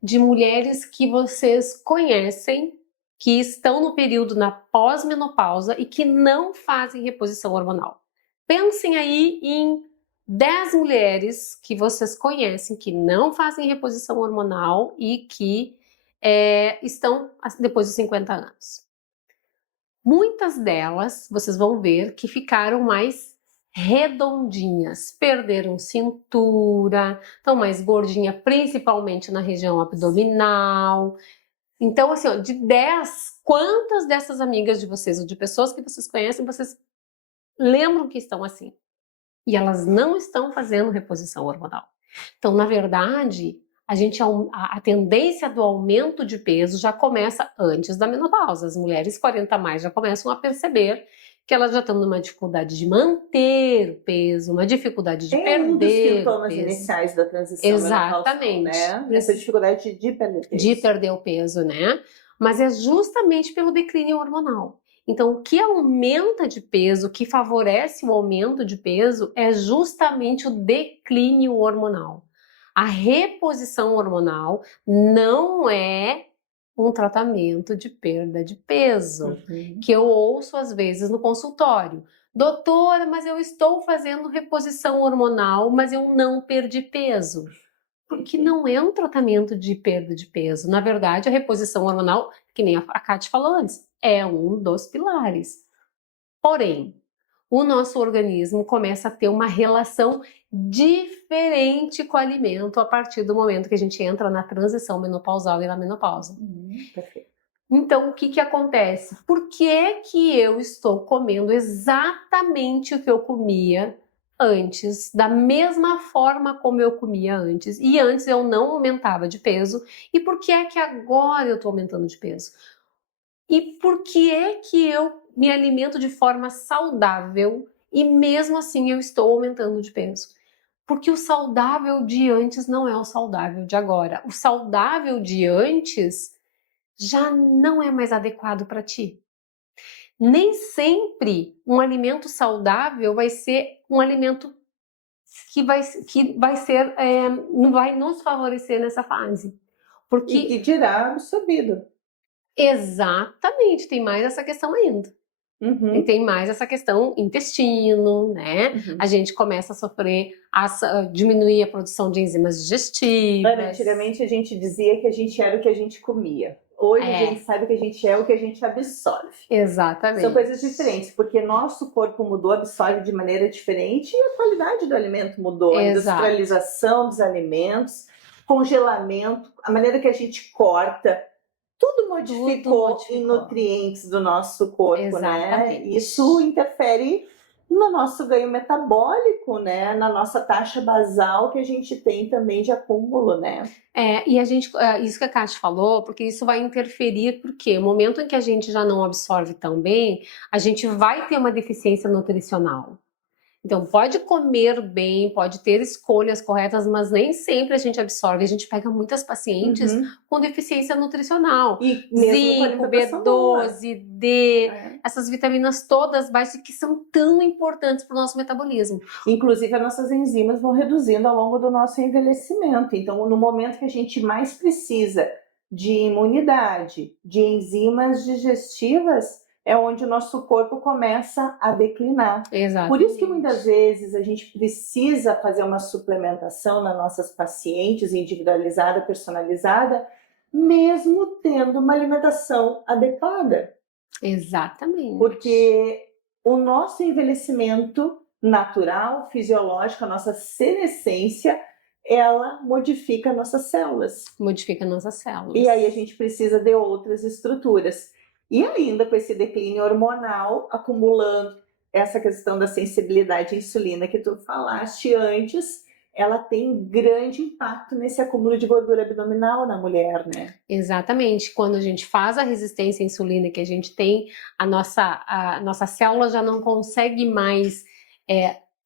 de mulheres que vocês conhecem, que estão no período na pós-menopausa e que não fazem reposição hormonal. Pensem aí em 10 mulheres que vocês conhecem que não fazem reposição hormonal e que estão depois dos 50 anos. Muitas delas, vocês vão ver que ficaram mais redondinhas, perderam cintura, estão mais gordinha, principalmente na região abdominal. Então, assim, ó, de 10, quantas dessas amigas de vocês, ou de pessoas que vocês conhecem, vocês lembram que estão assim? E elas não estão fazendo reposição hormonal. Então, na verdade, a tendência do aumento de peso já começa antes da menopausa. As mulheres 40 a mais já começam a perceber que elas já estão numa dificuldade de manter o peso, uma dificuldade de perder um dos sintomas peso. Iniciais da transição Exatamente. Menopausal, né? Essa dificuldade de perder peso. De perder o peso, né? Mas é justamente pelo declínio hormonal. Então, o que aumenta de peso, o que favorece o aumento de peso é justamente o declínio hormonal. A reposição hormonal não é um tratamento de perda de peso, Uhum. que eu ouço às vezes no consultório. Doutora, mas eu estou fazendo reposição hormonal, mas eu não perdi peso. Porque não é um tratamento de perda de peso. Na verdade, a reposição hormonal, que nem a Kate falou antes, é um dos pilares. Porém, o nosso organismo começa a ter uma relação diferente com o alimento a partir do momento que a gente entra na transição menopausal e na menopausa. Perfeito. Então, o que que acontece? Por que que eu estou comendo exatamente o que eu comia antes, da mesma forma como eu comia antes, e antes eu não aumentava de peso, e por que é que agora eu estou aumentando de peso? E por que é que eu me alimento de forma saudável e mesmo assim eu estou aumentando de peso? Porque o saudável de antes não é o saudável de agora. O saudável de antes já não é mais adequado para ti. Nem sempre um alimento saudável vai ser um alimento não vai nos favorecer nessa fase. E que Porque dirá absorvido. exatamente, tem mais essa questão ainda. E Uhum. tem mais essa questão intestino, né? Uhum. A gente começa a sofrer, diminuir a produção de enzimas digestivas. Antigamente a gente dizia que a gente era o que a gente comia. Hoje a gente É, sabe que a gente é o que a gente absorve. São exatamente. coisas diferentes, porque nosso corpo mudou, absorve de maneira diferente e a qualidade do alimento mudou. A Exato. industrialização dos alimentos, congelamento, a maneira que a gente corta, tudo modificou em nutrientes do nosso corpo, né? Exatamente. Isso interfere no nosso ganho metabólico, né? Na nossa taxa basal que a gente tem também de acúmulo, né? E a gente, isso que a Kátia falou, porque isso vai interferir, porque o momento em que a gente já não absorve tão bem, a gente vai ter uma deficiência nutricional. Então, pode comer bem, pode ter escolhas corretas, mas nem sempre a gente absorve. A gente pega muitas pacientes com deficiência nutricional. E mesmo com Zinco, alimentação boa. B12, D, essas vitaminas todas baixas que são tão importantes para o nosso metabolismo. Inclusive, as nossas enzimas vão reduzindo ao longo do nosso envelhecimento. Então, no momento que a gente mais precisa de imunidade, de enzimas digestivas, é onde o nosso corpo começa a declinar. Exatamente. Por isso que muitas vezes a gente precisa fazer uma suplementação nas nossas pacientes, individualizada, personalizada, mesmo tendo uma alimentação adequada. Exatamente. Porque o nosso envelhecimento natural, fisiológico, a nossa senescência, ela modifica nossas células. Modifica nossas células. E aí a gente precisa de outras estruturas. E ainda com esse declínio hormonal, acumulando essa questão da sensibilidade à insulina que tu falaste antes, ela tem grande impacto nesse acúmulo de gordura abdominal na mulher, né? Exatamente. Quando a gente faz a resistência à insulina, que a gente tem, a nossa célula já não consegue mais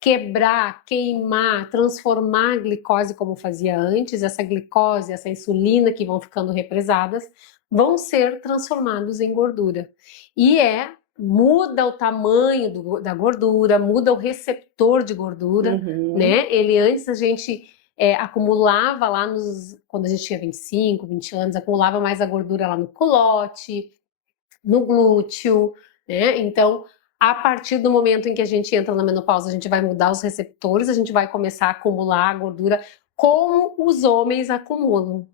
quebrar, queimar, transformar a glicose como fazia antes, essa glicose, essa insulina que vão ficando represadas, vão ser transformados em gordura. E muda o tamanho da gordura, muda o receptor de gordura, né? Ele antes a gente acumulava lá quando a gente tinha 25, 20 anos, acumulava mais a gordura lá no culote, no glúteo, né? Então, a partir do momento em que a gente entra na menopausa, a gente vai mudar os receptores, a gente vai começar a acumular a gordura como os homens acumulam,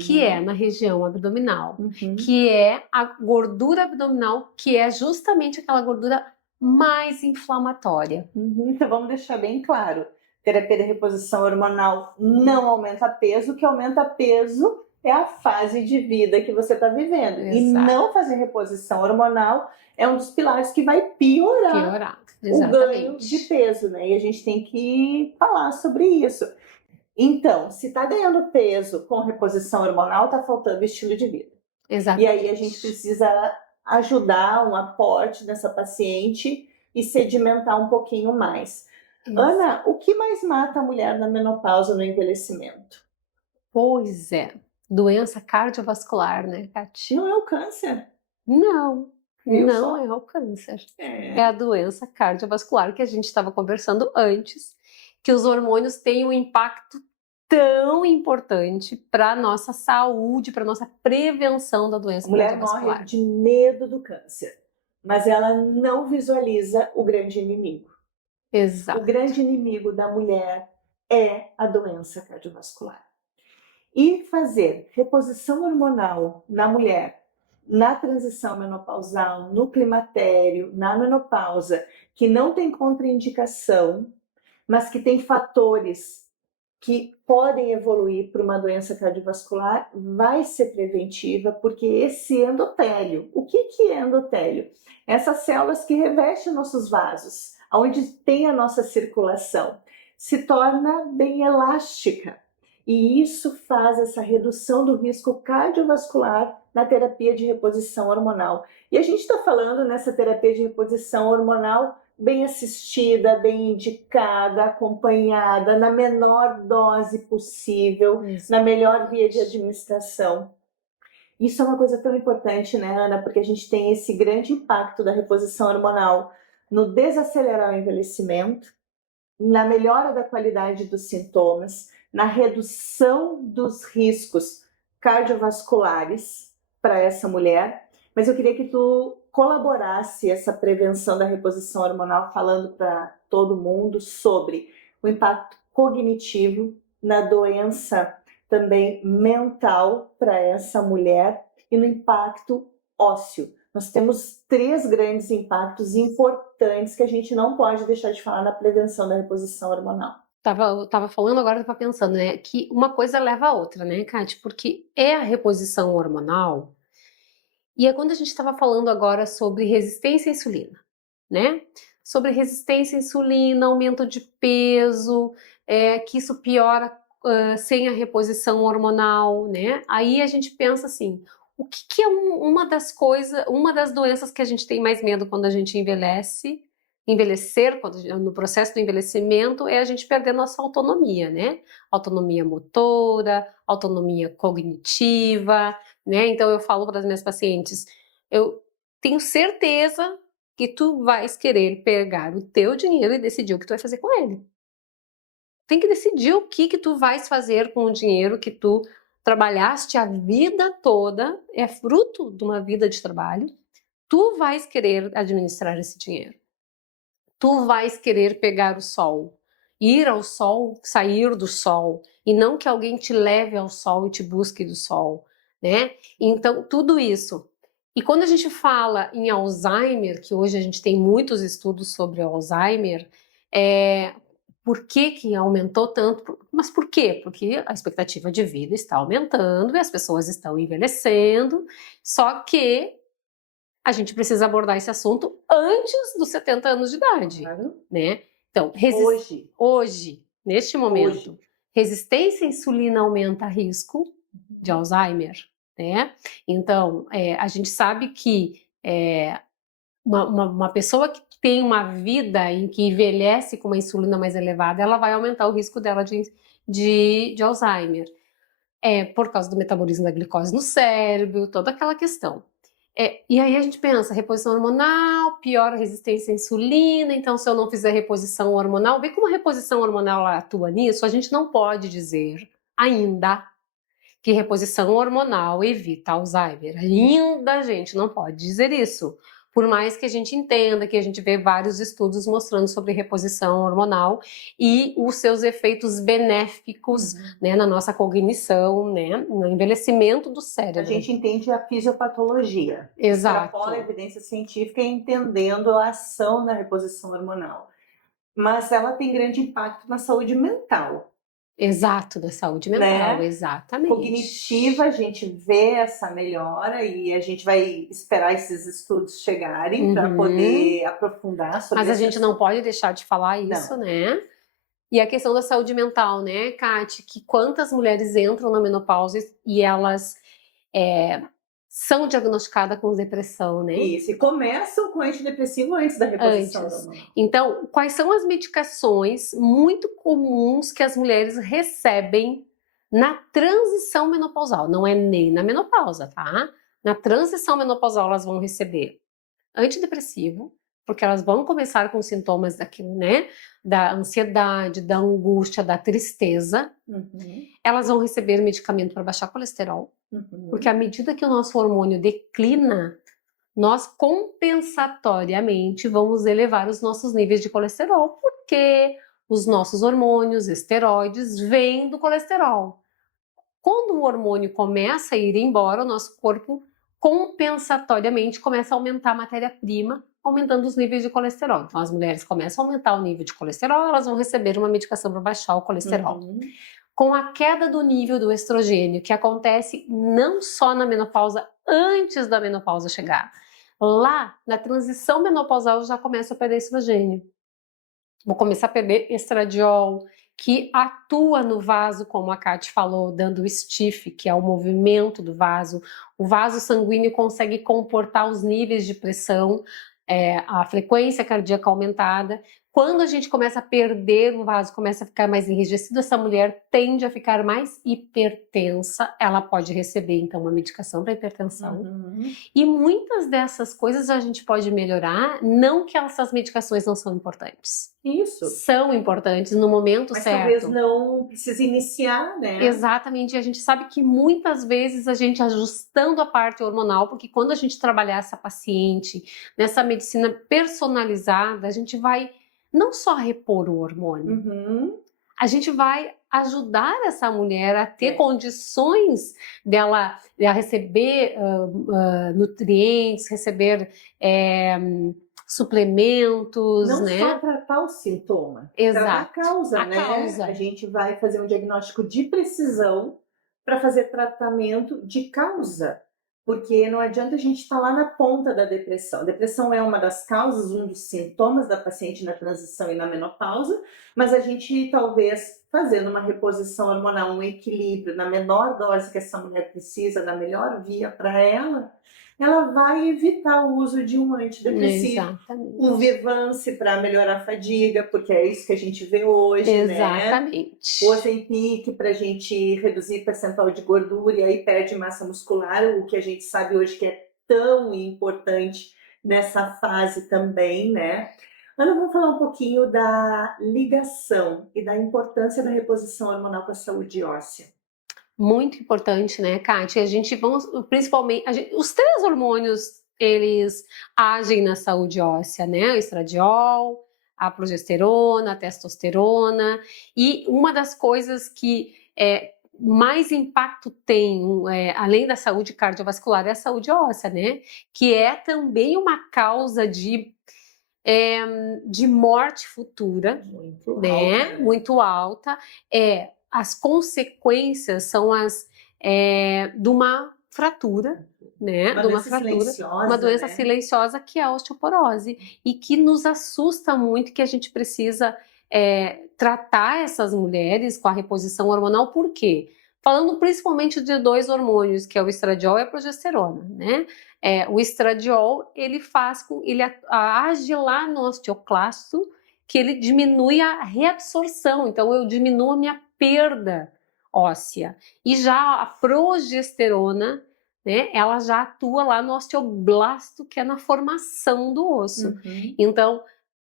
que é na região abdominal, que é a gordura abdominal, que é justamente aquela gordura mais inflamatória. Então vamos deixar bem claro, terapia de reposição hormonal não aumenta peso, o que aumenta peso é a fase de vida que você está vivendo. Exato. E não fazer reposição hormonal é um dos pilares que vai piorar o ganho de peso, né? E a gente tem que falar sobre isso. Então, se está ganhando peso com reposição hormonal, está faltando estilo de vida. Exatamente. E aí a gente precisa ajudar um aporte dessa paciente e sedimentar um pouquinho mais. Ana, o que mais mata a mulher na menopausa, no envelhecimento? Pois é, doença cardiovascular, né, Kati? Não é o câncer? Não, não é o câncer. É a doença cardiovascular que a gente estava conversando antes, que os hormônios têm um impacto tão importante para nossa saúde, para nossa prevenção da doença A mulher cardiovascular. morre de medo do câncer, mas ela não visualiza o grande inimigo. Exato. O grande inimigo da mulher é a doença cardiovascular. E fazer reposição hormonal na mulher, na transição menopausal, no climatério, na menopausa, que não tem contraindicação, mas que tem fatores que podem evoluir para uma doença cardiovascular, vai ser preventiva, porque esse endotélio, o que é endotélio? Essas células que revestem nossos vasos, onde tem a nossa circulação, se torna bem elástica. E isso faz essa redução do risco cardiovascular na terapia de reposição hormonal. E a gente está falando nessa terapia de reposição hormonal bem assistida, bem indicada, acompanhada, na menor dose possível, na melhor via de administração. Isso é uma coisa tão importante, né, Ana? Porque a gente tem esse grande impacto da reposição hormonal no desacelerar o envelhecimento, na melhora da qualidade dos sintomas, na redução dos riscos cardiovasculares para essa mulher. Mas eu queria que tu colaborasse essa prevenção da reposição hormonal, falando para todo mundo sobre o impacto cognitivo na doença também mental para essa mulher e no impacto ósseo. Nós temos 3 grandes impactos importantes que a gente não pode deixar de falar na prevenção da reposição hormonal. Tava falando agora, tava pensando, né, que uma coisa leva a outra, né, Kate? Porque é a reposição hormonal, e é quando a gente estava falando agora sobre resistência à insulina, né? Sobre resistência à insulina, aumento de peso, que isso piora sem a reposição hormonal, né? Aí a gente pensa assim, o que é uma das coisas, uma das doenças que a gente tem mais medo quando a gente envelhece? Envelhecer, no processo do envelhecimento, é a gente perder nossa autonomia, né? Autonomia motora, autonomia cognitiva, né? Então eu falo para as minhas pacientes, eu tenho certeza que tu vais querer pegar o teu dinheiro e decidir o que tu vai fazer com ele. Tem que decidir o que tu vais fazer com o dinheiro que tu trabalhaste a vida toda, é fruto de uma vida de trabalho. Tu vais querer administrar esse dinheiro. Tu vais querer pegar o sol, ir ao sol, sair do sol, e não que alguém te leve ao sol e te busque do sol, né? Então, tudo isso. E quando a gente fala em Alzheimer, que hoje a gente tem muitos estudos sobre Alzheimer, por que aumentou tanto? Mas por quê? Porque a expectativa de vida está aumentando e as pessoas estão envelhecendo, só que a gente precisa abordar esse assunto antes dos 70 anos de idade, né? Então, hoje, neste momento, resistência à insulina aumenta risco de Alzheimer, né? Então, a gente sabe que uma pessoa que tem uma vida em que envelhece com uma insulina mais elevada, ela vai aumentar o risco dela de Alzheimer. Por causa do metabolismo da glicose no cérebro, toda aquela questão. E aí a gente pensa, reposição hormonal, piora a resistência à insulina, então se eu não fizer reposição hormonal, vê como a reposição hormonal atua nisso, a gente não pode dizer ainda que reposição hormonal evita Alzheimer. Ainda a gente não pode dizer isso. Por mais que a gente entenda, que a gente vê vários estudos mostrando sobre reposição hormonal e os seus efeitos benéficos, né, na nossa cognição, né, no envelhecimento do cérebro. A gente entende a fisiopatologia. Exato. Extrapola a evidência científica entendendo a ação da reposição hormonal. Mas ela tem grande impacto na saúde mental. Exato, da saúde mental, né? Exatamente. Cognitiva, a gente vê essa melhora e a gente vai esperar esses estudos chegarem para poder aprofundar sobre Mas a gente não pode deixar de falar isso, né? E a questão da saúde mental, né, Kate? Que quantas mulheres entram na menopausa e elas são diagnosticadas com depressão, né? Isso, e começam com antidepressivo antes da reposição hormonal. Então, quais são as medicações muito comuns que as mulheres recebem na transição menopausal? Não é nem na menopausa, tá? Na transição menopausal elas vão receber antidepressivo, porque elas vão começar com sintomas daquilo, né? Da ansiedade, da angústia, da tristeza. Elas vão receber medicamento para baixar colesterol, porque à medida que o nosso hormônio declina, nós compensatoriamente vamos elevar os nossos níveis de colesterol, porque os nossos hormônios, esteroides, vêm do colesterol. Quando o hormônio começa a ir embora, o nosso corpo compensatoriamente começa a aumentar a matéria-prima, aumentando os níveis de colesterol. Então as mulheres começam a aumentar o nível de colesterol, elas vão receber uma medicação para baixar o colesterol. Com a queda do nível do estrogênio, que acontece não só na menopausa, antes da menopausa chegar. Lá, na transição menopausal, eu já começo a perder estrogênio. Vou começar a perder estradiol, que atua no vaso, como a Kati falou, dando o stiff, que é o movimento do vaso. O vaso sanguíneo consegue comportar os níveis de pressão, a frequência cardíaca aumentada. Quando a gente começa a perder o vaso, começa a ficar mais enrijecido, essa mulher tende a ficar mais hipertensa. Ela pode receber, então, uma medicação para hipertensão. E muitas dessas coisas a gente pode melhorar, não que essas medicações não são importantes. Isso. São importantes no momento Mas certo. talvez não precise iniciar, né? Exatamente, e a gente sabe que muitas vezes a gente ajustando a parte hormonal, porque quando a gente trabalhar essa paciente nessa medicina personalizada, a gente vai não só repor o hormônio, a gente vai ajudar essa mulher a ter condições dela receber nutrientes, receber suplementos, não né? só tratar o sintoma, tratar a causa, né? Causa. A gente vai fazer um diagnóstico de precisão para fazer tratamento de causa, porque não adianta a gente estar lá na ponta da depressão. A depressão é uma das causas, um dos sintomas da paciente na transição e na menopausa, mas a gente talvez fazendo uma reposição hormonal, um equilíbrio na menor dose que essa mulher precisa, na melhor via para ela vai evitar o uso de um antidepressivo. Exatamente. Um Vivance para melhorar a fadiga, porque é isso que a gente vê hoje, Exatamente. né? O Ozempic para a gente reduzir percentual de gordura e aí perde massa muscular, o que a gente sabe hoje que é tão importante nessa fase também, né? Ana, vamos falar um pouquinho da ligação e da importância da reposição hormonal para a saúde óssea. Muito importante, né, Kátia? A gente principalmente, os 3 hormônios, eles agem na saúde óssea, né? O estradiol, a progesterona, a testosterona, e uma das coisas que mais impacto tem, além da saúde cardiovascular, é a saúde óssea, né? Que é também uma causa de morte futura, muito né? Alta, né? Muito alta. As consequências são as de uma fratura, né? Uma de uma doença fratura, silenciosa, uma doença né? silenciosa que é a osteoporose e que nos assusta muito, que a gente precisa tratar essas mulheres com a reposição hormonal. Por quê? Falando principalmente de 2 hormônios, que é o estradiol e a progesterona, né? O estradiol, ele age lá no osteoclasto, que ele diminui a reabsorção, então eu diminuo a minha perda óssea. E já a progesterona, né, ela já atua lá no osteoblasto, que é na formação do osso. Então,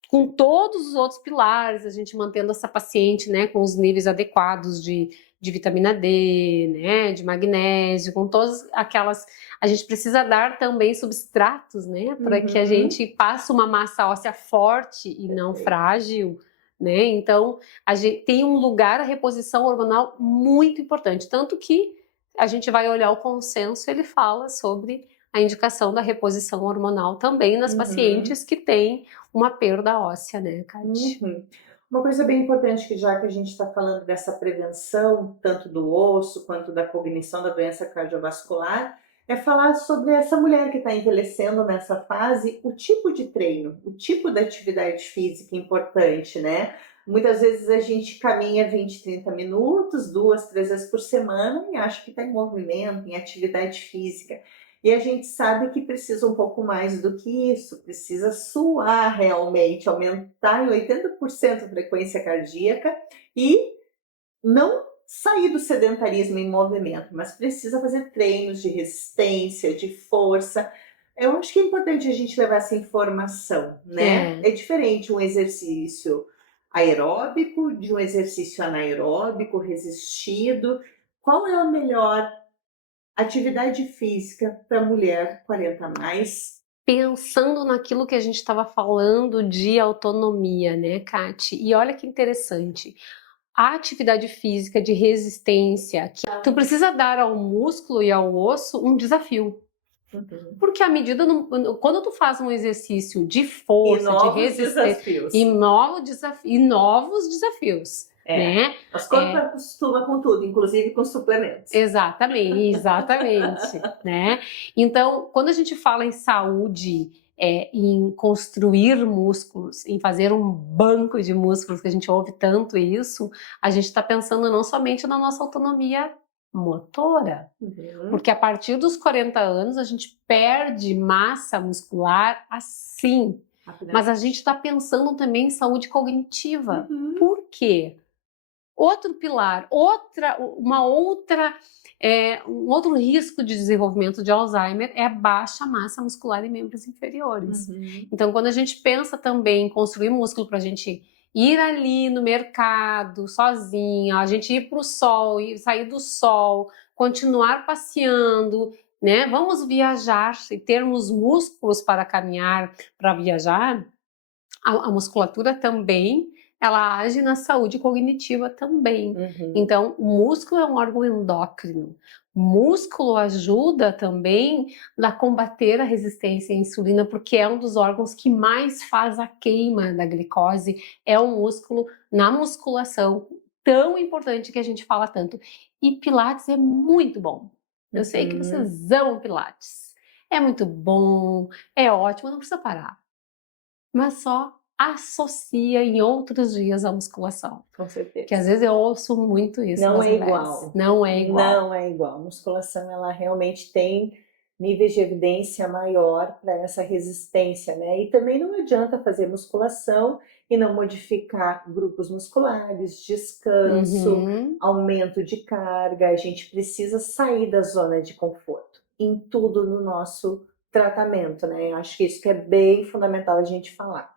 com todos os outros pilares, a gente mantendo essa paciente, né, com os níveis adequados de vitamina D, né, de magnésio, com todas aquelas... A gente precisa dar também substratos, né, para que a gente passe uma massa óssea forte e não frágil, né? Então, a gente tem um lugar, a reposição hormonal, muito importante. Tanto que a gente vai olhar o consenso, ele fala sobre a indicação da reposição hormonal também nas pacientes que têm uma perda óssea, né, Kati? Uma coisa bem importante, que já que a gente está falando dessa prevenção, tanto do osso quanto da cognição da doença cardiovascular, é falar sobre essa mulher que está envelhecendo nessa fase, o tipo de treino, o tipo de atividade física importante, né? Muitas vezes a gente caminha 20, 30 minutos, 2, 3 vezes por semana e acha que está em movimento, em atividade física. E a gente sabe que precisa um pouco mais do que isso, precisa suar realmente, aumentar em 80% a frequência cardíaca e não sair do sedentarismo em movimento, mas precisa fazer treinos de resistência, de força, Eu acho que é importante a gente levar essa informação, né? É diferente um exercício aeróbico de um exercício anaeróbico, resistido. Qual é a melhor atividade física para mulher 40 a mais? Pensando naquilo que a gente estava falando de autonomia, né, Kati? E olha que interessante. A atividade física de resistência, que tu precisa dar ao músculo e ao osso um desafio. Porque à medida, quando tu faz um exercício de força, de resistência e novos desafios, né? Nosso corpo acostuma com tudo, inclusive com suplementos. Exatamente, né? Então, quando a gente fala em saúde, em construir músculos, em fazer um banco de músculos, que a gente ouve tanto isso, a gente está pensando não somente na nossa autonomia motora, porque a partir dos 40 anos a gente perde massa muscular assim, mas a gente está pensando também em saúde cognitiva. Por quê? Outro pilar, um outro risco de desenvolvimento de Alzheimer é a baixa massa muscular em membros inferiores. Então, quando a gente pensa também em construir músculo para a gente ir ali no mercado sozinha, a gente ir para o sol, sair do sol, continuar passeando, né? Vamos viajar e termos músculos para caminhar, para viajar, a musculatura também ela age na saúde cognitiva também. Então, o músculo é um órgão endócrino. Músculo ajuda também a combater a resistência à insulina, porque é um dos órgãos que mais faz a queima da glicose. É o músculo na musculação, tão importante que a gente fala tanto. E Pilates é muito bom. Eu sei que vocês amam Pilates. É muito bom, é ótimo, não precisa parar. Mas só associa em outros dias a musculação. Com certeza. Que às vezes eu ouço muito isso. Não é igual. Não é igual. Não é igual. A musculação, ela realmente tem níveis de evidência maior para essa resistência, né? E também não adianta fazer musculação e não modificar grupos musculares, descanso, aumento de carga. A gente precisa sair da zona de conforto em tudo no nosso tratamento, né? Eu acho que isso que é bem fundamental a gente falar.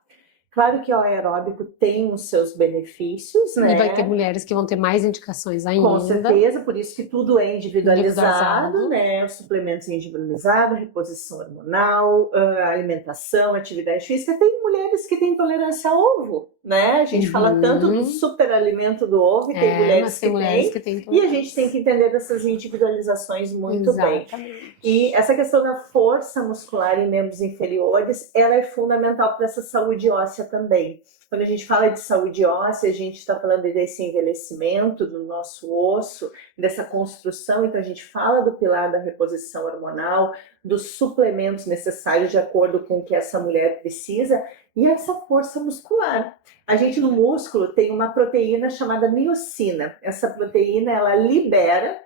Claro que o aeróbico tem os seus benefícios, né? E vai ter mulheres que vão ter mais indicações ainda. Com certeza, por isso que tudo é individualizado, né? Os suplementos individualizados, reposição hormonal, alimentação, atividade física. Tem mulheres que têm intolerância ao ovo, né? A gente fala tanto do superalimento do ovo, e tem mulheres que têm. E a gente tem que entender dessas individualizações muito bem. E essa questão da força muscular em membros inferiores, ela é fundamental para essa saúde óssea também. Quando a gente fala de saúde óssea, a gente está falando desse envelhecimento do nosso osso, dessa construção. Então, a gente fala do pilar da reposição hormonal, dos suplementos necessários de acordo com o que essa mulher precisa e essa força muscular. A gente no músculo tem uma proteína chamada miocina. Essa proteína, ela libera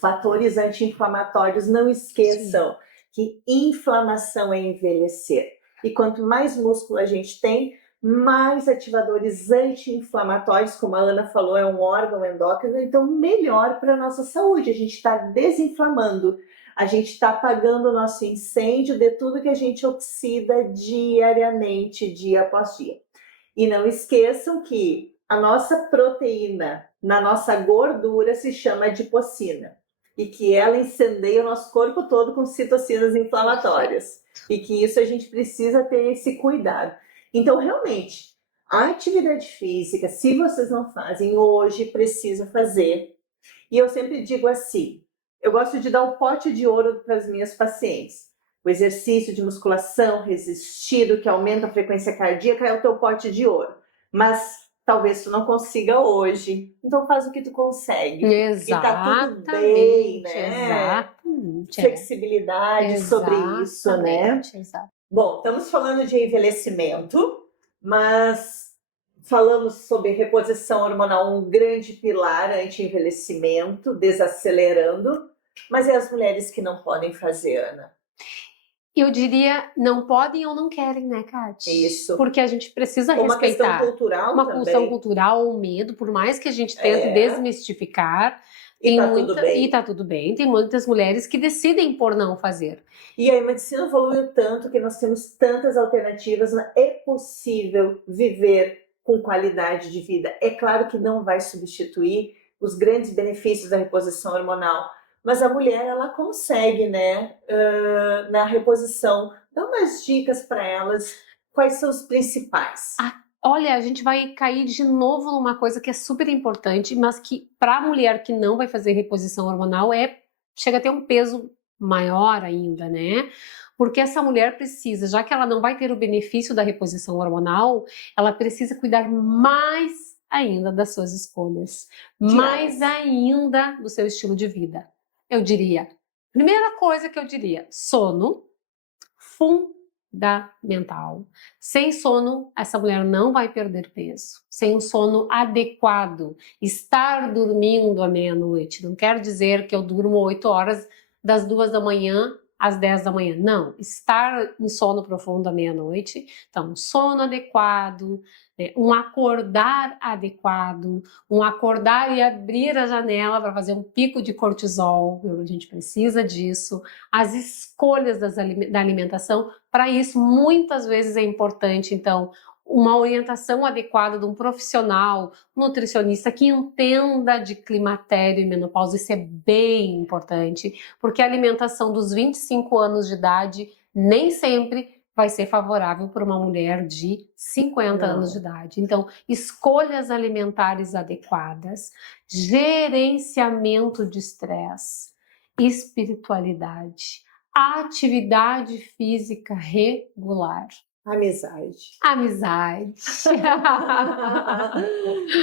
fatores anti-inflamatórios. Não esqueçam que inflamação é envelhecer. E quanto mais músculo a gente tem, mais ativadores anti-inflamatórios, como a Ana falou, é um órgão endócrino, então melhor para a nossa saúde. A gente está desinflamando, a gente está apagando o nosso incêndio de tudo que a gente oxida diariamente, dia após dia. E não esqueçam que a nossa proteína na nossa gordura se chama adipocina e que ela incendeia o nosso corpo todo com citocinas inflamatórias e que isso a gente precisa ter esse cuidado. Então, realmente, a atividade física, se vocês não fazem hoje, precisa fazer. E eu sempre digo assim, eu gosto de dar o pote de ouro para as minhas pacientes. O exercício de musculação resistido, que aumenta a frequência cardíaca, é o teu pote de ouro. Mas talvez tu não consiga hoje. Então faz o que tu consegue. Exatamente. E tá tudo bem, né? Exatamente. Flexibilidade sobre isso, né? Exato. Bom, estamos falando de envelhecimento, mas falamos sobre reposição hormonal, um grande pilar anti-envelhecimento, desacelerando. Mas é as mulheres que não podem fazer, Ana? Eu diria, não podem ou não querem, né, Kati? Isso. Porque a gente precisa Uma questão respeitar. cultural Uma também. questão cultural, um medo, por mais que a gente tente desmistificar, E tá tudo bem. E tá tudo bem. Tem muitas mulheres que decidem por não fazer. E a medicina evoluiu tanto que nós temos tantas alternativas, mas é possível viver com qualidade de vida. É claro que não vai substituir os grandes benefícios da reposição hormonal, mas a mulher, ela consegue, né, na reposição. Dá umas dicas para elas, quais são os principais? Olha, a gente vai cair de novo numa coisa que é super importante, mas que para a mulher que não vai fazer reposição hormonal chega a ter um peso maior ainda, né? Porque essa mulher precisa, já que ela não vai ter o benefício da reposição hormonal, ela precisa cuidar mais ainda das suas escolhas, mais ainda do seu estilo de vida. Eu diria, primeira coisa que eu diria, sono, fundamental. Sem sono, essa mulher não vai perder peso. Sem um sono adequado, estar dormindo à meia-noite. Não quer dizer que eu durmo 8 horas das 2 da manhã às 10 da manhã. Não, estar em sono profundo à meia-noite. Então, um sono adequado, né? Um acordar adequado, um acordar e abrir a janela para fazer um pico de cortisol. A gente precisa disso. As escolhas da alimentação, para isso, muitas vezes é importante, então, uma orientação adequada de um profissional, nutricionista que entenda de climatério e menopausa. Isso é bem importante, porque a alimentação dos 25 anos de idade nem sempre vai ser favorável para uma mulher de 50 anos de idade. Então, escolhas alimentares adequadas, gerenciamento de estresse, espiritualidade, atividade física regular. Amizade.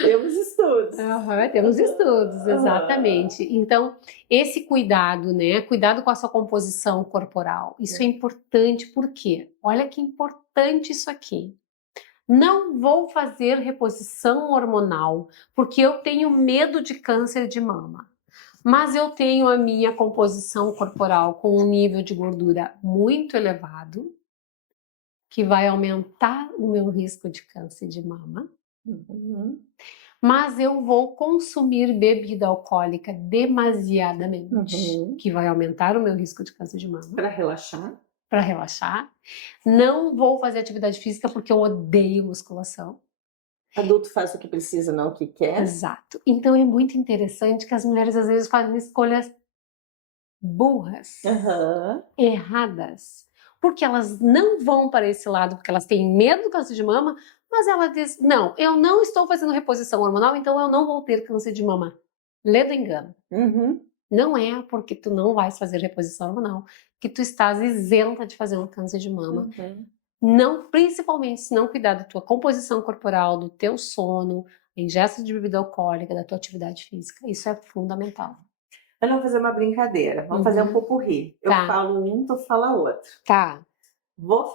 Temos estudos. Temos estudos, exatamente. Então, esse cuidado, né? Cuidado com a sua composição corporal. Isso é importante, por quê? Olha que importante isso aqui. Não vou fazer reposição hormonal porque eu tenho medo de câncer de mama. Mas eu tenho a minha composição corporal com um nível de gordura muito elevado, que vai aumentar o meu risco de câncer de mama. Mas eu vou consumir bebida alcoólica demasiadamente, que vai aumentar o meu risco de câncer de mama. Para relaxar. Para relaxar. Não vou fazer atividade física porque eu odeio musculação. Adulto faz o que precisa, não o que quer. Exato. Então é muito interessante que as mulheres às vezes fazem escolhas burras, erradas, porque elas não vão para esse lado, porque elas têm medo do câncer de mama, mas ela diz, não, eu não estou fazendo reposição hormonal, então eu não vou ter câncer de mama. Lê do engano. Não é porque tu não vais fazer reposição hormonal que tu estás isenta de fazer um câncer de mama. Não, principalmente se não cuidar da tua composição corporal, do teu sono, ingesta de bebida alcoólica, da tua atividade física. Isso é fundamental. Vamos fazer uma brincadeira, vamos fazer um popurrí. Eu falo um, tu fala outro. Tá. Vamos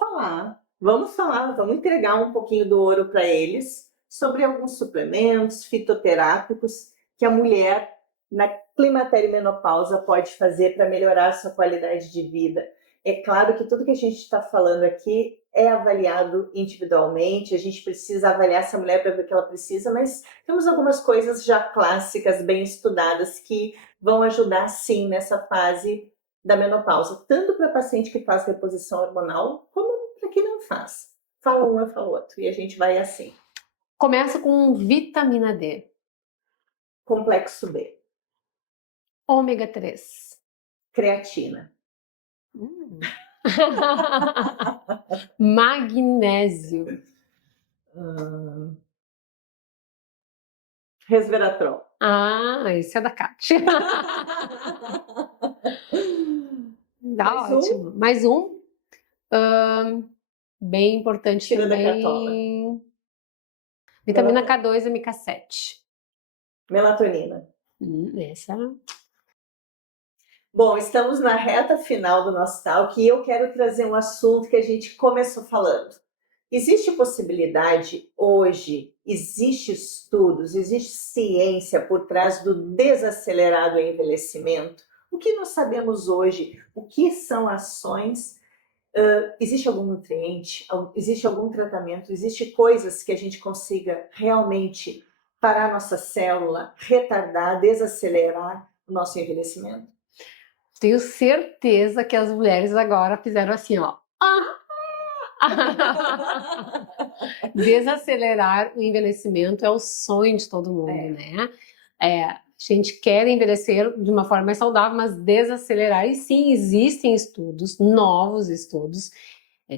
vamos entregar um pouquinho do ouro para eles sobre alguns suplementos fitoterápicos que a mulher na climatério e menopausa pode fazer para melhorar a sua qualidade de vida. É claro que tudo que a gente está falando aqui é avaliado individualmente, a gente precisa avaliar essa mulher para ver o que ela precisa, mas temos algumas coisas já clássicas, bem estudadas, que vão ajudar sim nessa fase da menopausa, tanto para paciente que faz reposição hormonal, como para quem não faz. Fala um, eu falo outro, e a gente vai assim. Começa com vitamina D. Complexo B. Ômega 3. Creatina. Magnésio. Resveratrol. Esse é da Kátia. Tá ótimo. Mais um. Bem importante Tira também. Vitamina K2 e MK7. Melatonina. Essa. Bom, estamos na reta final do nosso talk e eu quero trazer um assunto que a gente começou falando. Existe possibilidade hoje, existe estudos, existe ciência por trás do desacelerado envelhecimento? O que nós sabemos hoje? O que são ações Existe algum nutriente? Existe algum tratamento? Existe coisas que a gente consiga realmente parar a nossa célula, retardar, desacelerar o nosso envelhecimento? Tenho certeza que as mulheres agora fizeram assim, ó. Desacelerar o envelhecimento é o sonho de todo mundo, né? A gente quer envelhecer de uma forma mais saudável, mas desacelerar. E sim, existem estudos, novos estudos,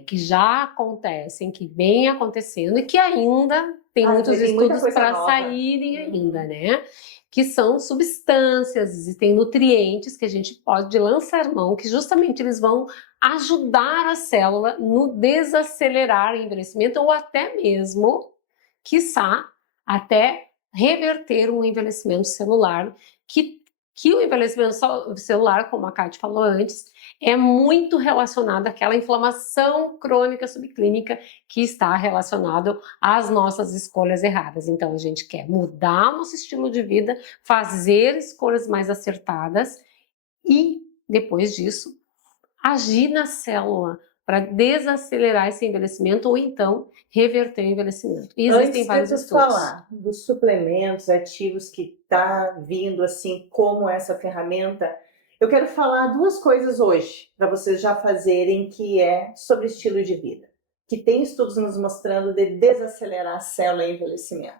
que já acontecem, que vêm acontecendo e que ainda tem muitos estudos para saírem ainda, né? Que são substâncias, existem nutrientes que a gente pode lançar mão, que justamente eles vão ajudar a célula no desacelerar o envelhecimento ou até mesmo, quiçá, até reverter um envelhecimento celular, que o envelhecimento celular, como a Kate falou antes, é muito relacionado àquela inflamação crônica subclínica que está relacionado às nossas escolhas erradas. Então, a gente quer mudar nosso estilo de vida, fazer escolhas mais acertadas e, depois disso, agir na célula para desacelerar esse envelhecimento ou então reverter o envelhecimento. E existem vários estudos. Antes de falar dos suplementos ativos que está vindo assim como essa ferramenta, eu quero falar duas coisas hoje para vocês já fazerem, que é sobre estilo de vida, que tem estudos nos mostrando de desacelerar a célula e envelhecimento.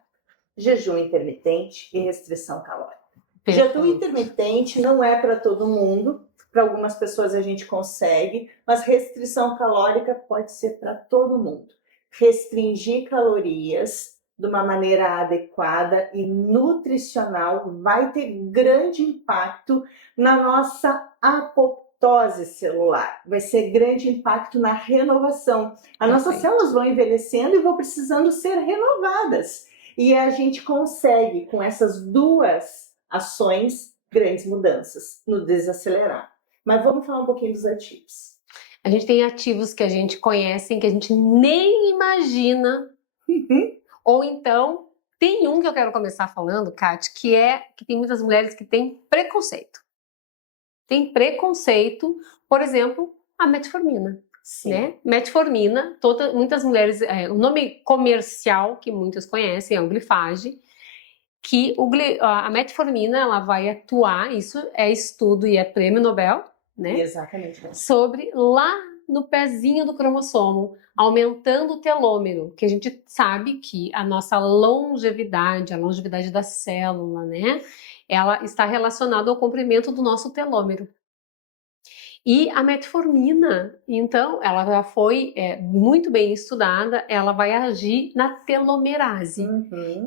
Jejum intermitente e restrição calórica. Perfeito. Jejum intermitente não é para todo mundo. Para algumas pessoas a gente consegue, mas restrição calórica pode ser para todo mundo. Restringir calorias de uma maneira adequada e nutricional vai ter grande impacto na nossa apoptose celular. Vai ser grande impacto na renovação. As nossas células vão envelhecendo e vão precisando ser renovadas. E a gente consegue, com essas duas ações, grandes mudanças no desacelerar. Mas vamos falar um pouquinho dos ativos. A gente tem ativos que a gente conhece, que a gente nem imagina. Ou então, tem um que eu quero começar falando, Kate, que tem muitas mulheres que têm preconceito. Tem preconceito, por exemplo, a metformina. Sim. Né? Metformina, muitas mulheres, o nome comercial que muitas conhecem é o Glifage, que a metformina ela vai atuar, isso é estudo e é prêmio Nobel, né? Exatamente. Sobre lá no pezinho do cromossomo, aumentando o telômero, que a gente sabe que a nossa longevidade, a longevidade da célula, né? Ela está relacionada ao comprimento do nosso telômero. E a metformina, então, ela já foi muito bem estudada, ela vai agir na telomerase,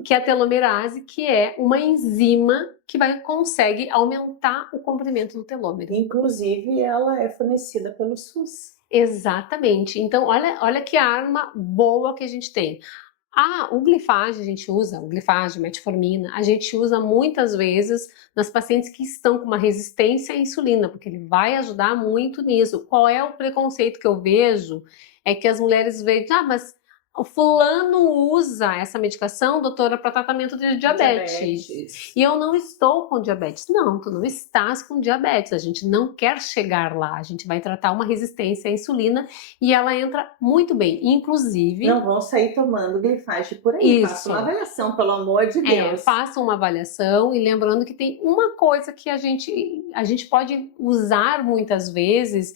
que é a telomerase, que é uma enzima que consegue aumentar o comprimento do telômero. Inclusive, ela é fornecida pelo SUS. Exatamente. Então, olha que arma boa que a gente tem. O Glifage, a gente usa, o Glifage, metformina, a gente usa muitas vezes nas pacientes que estão com uma resistência à insulina, porque ele vai ajudar muito nisso. Qual é o preconceito que eu vejo? É que as mulheres veem, mas o fulano usa essa medicação, doutora, para tratamento de diabetes. E eu não estou com diabetes. Não, tu não estás com diabetes. A gente não quer chegar lá. A gente vai tratar uma resistência à insulina e ela entra muito bem. Inclusive... Não vão sair tomando Glifage por aí. Isso. Faça uma avaliação, pelo amor de Deus. Faça uma avaliação e lembrando que tem uma coisa que a gente pode usar muitas vezes,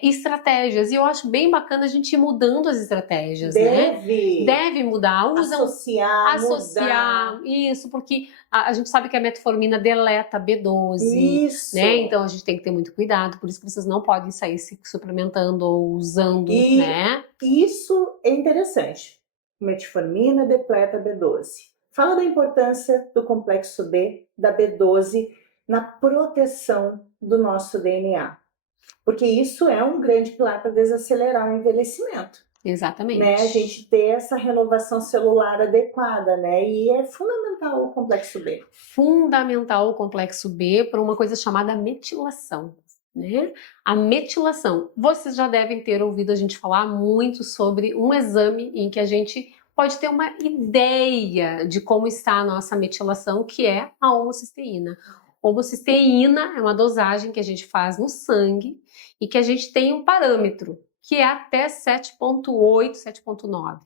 estratégias. E eu acho bem bacana a gente ir mudando as estratégias, né? Deve mudar. Associar, mudar. Isso, porque a gente sabe que a metformina deleta B12. Isso. Né? Então a gente tem que ter muito cuidado, por isso que vocês não podem sair se suplementando ou usando, né? Isso é interessante. Metformina depleta B12. Fala da importância do complexo B, da B12, na proteção do nosso DNA. Porque isso é um grande pilar para desacelerar o envelhecimento. Exatamente. Né? A gente ter essa renovação celular adequada, né? E é fundamental o complexo B. Fundamental o complexo B para uma coisa chamada metilação. Né? A metilação. Vocês já devem ter ouvido a gente falar muito sobre um exame em que a gente pode ter uma ideia de como está a nossa metilação, que é a homocisteína. Homocisteína é uma dosagem que a gente faz no sangue e que a gente tem um parâmetro, que é até 7,8, 7,9.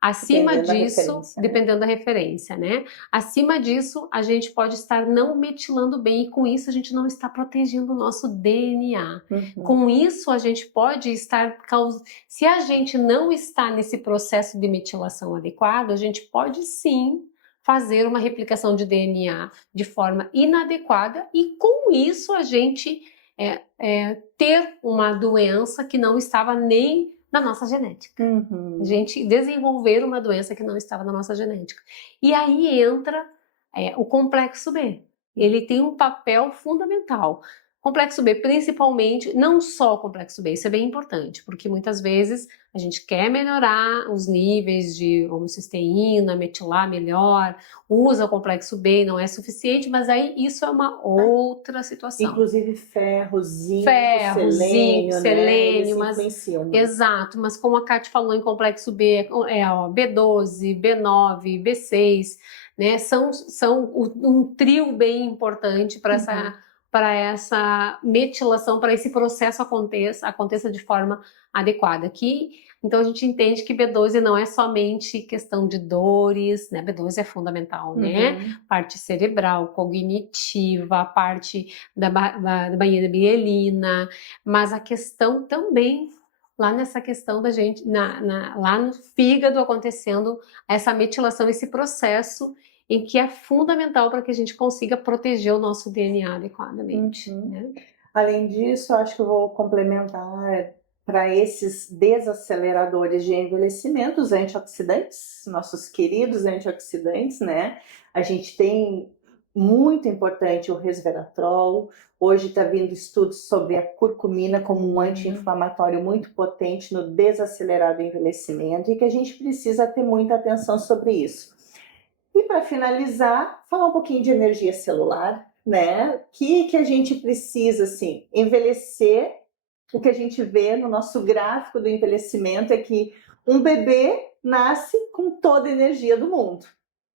Acima disso, dependendo da referência, né? Acima disso, a gente pode estar não metilando bem e com isso a gente não está protegendo o nosso DNA. Com isso, a gente pode estar se a gente não está nesse processo de metilação adequado, a gente pode sim fazer uma replicação de DNA de forma inadequada e com isso a gente ter uma doença que não estava nem na nossa genética. A gente desenvolver uma doença que não estava na nossa genética. E aí entra o complexo B. Ele tem um papel fundamental. Complexo B, principalmente, não só o complexo B, isso é bem importante, porque muitas vezes a gente quer melhorar os níveis de homocisteína, metilar melhor, usa o complexo B e não é suficiente, mas aí isso é uma outra situação. Inclusive ferro, zinco, selênio, selênio, mas influenciam muito. Exato, mas como a Kate falou em complexo B, B12, B9, B6, né, são um trio bem importante para essa metilação, para esse processo aconteça de forma adequada. Então a gente entende que B12 não é somente questão de dores, né? B12 é fundamental, né? Parte cerebral, cognitiva, a parte da baía da mielina, mas a questão também lá nessa questão da gente, lá no fígado acontecendo essa metilação, esse processo em que é fundamental para que a gente consiga proteger o nosso DNA adequadamente. Né? Além disso, acho que eu vou complementar para esses desaceleradores de envelhecimento, os antioxidantes, nossos queridos antioxidantes, né? A gente tem muito importante o resveratrol. Hoje está vindo estudos sobre a curcumina como um anti-inflamatório muito potente no desacelerado envelhecimento e que a gente precisa ter muita atenção sobre isso. E para finalizar, falar um pouquinho de energia celular, né? Que a gente precisa, assim, envelhecer. O que a gente vê no nosso gráfico do envelhecimento é que um bebê nasce com toda a energia do mundo.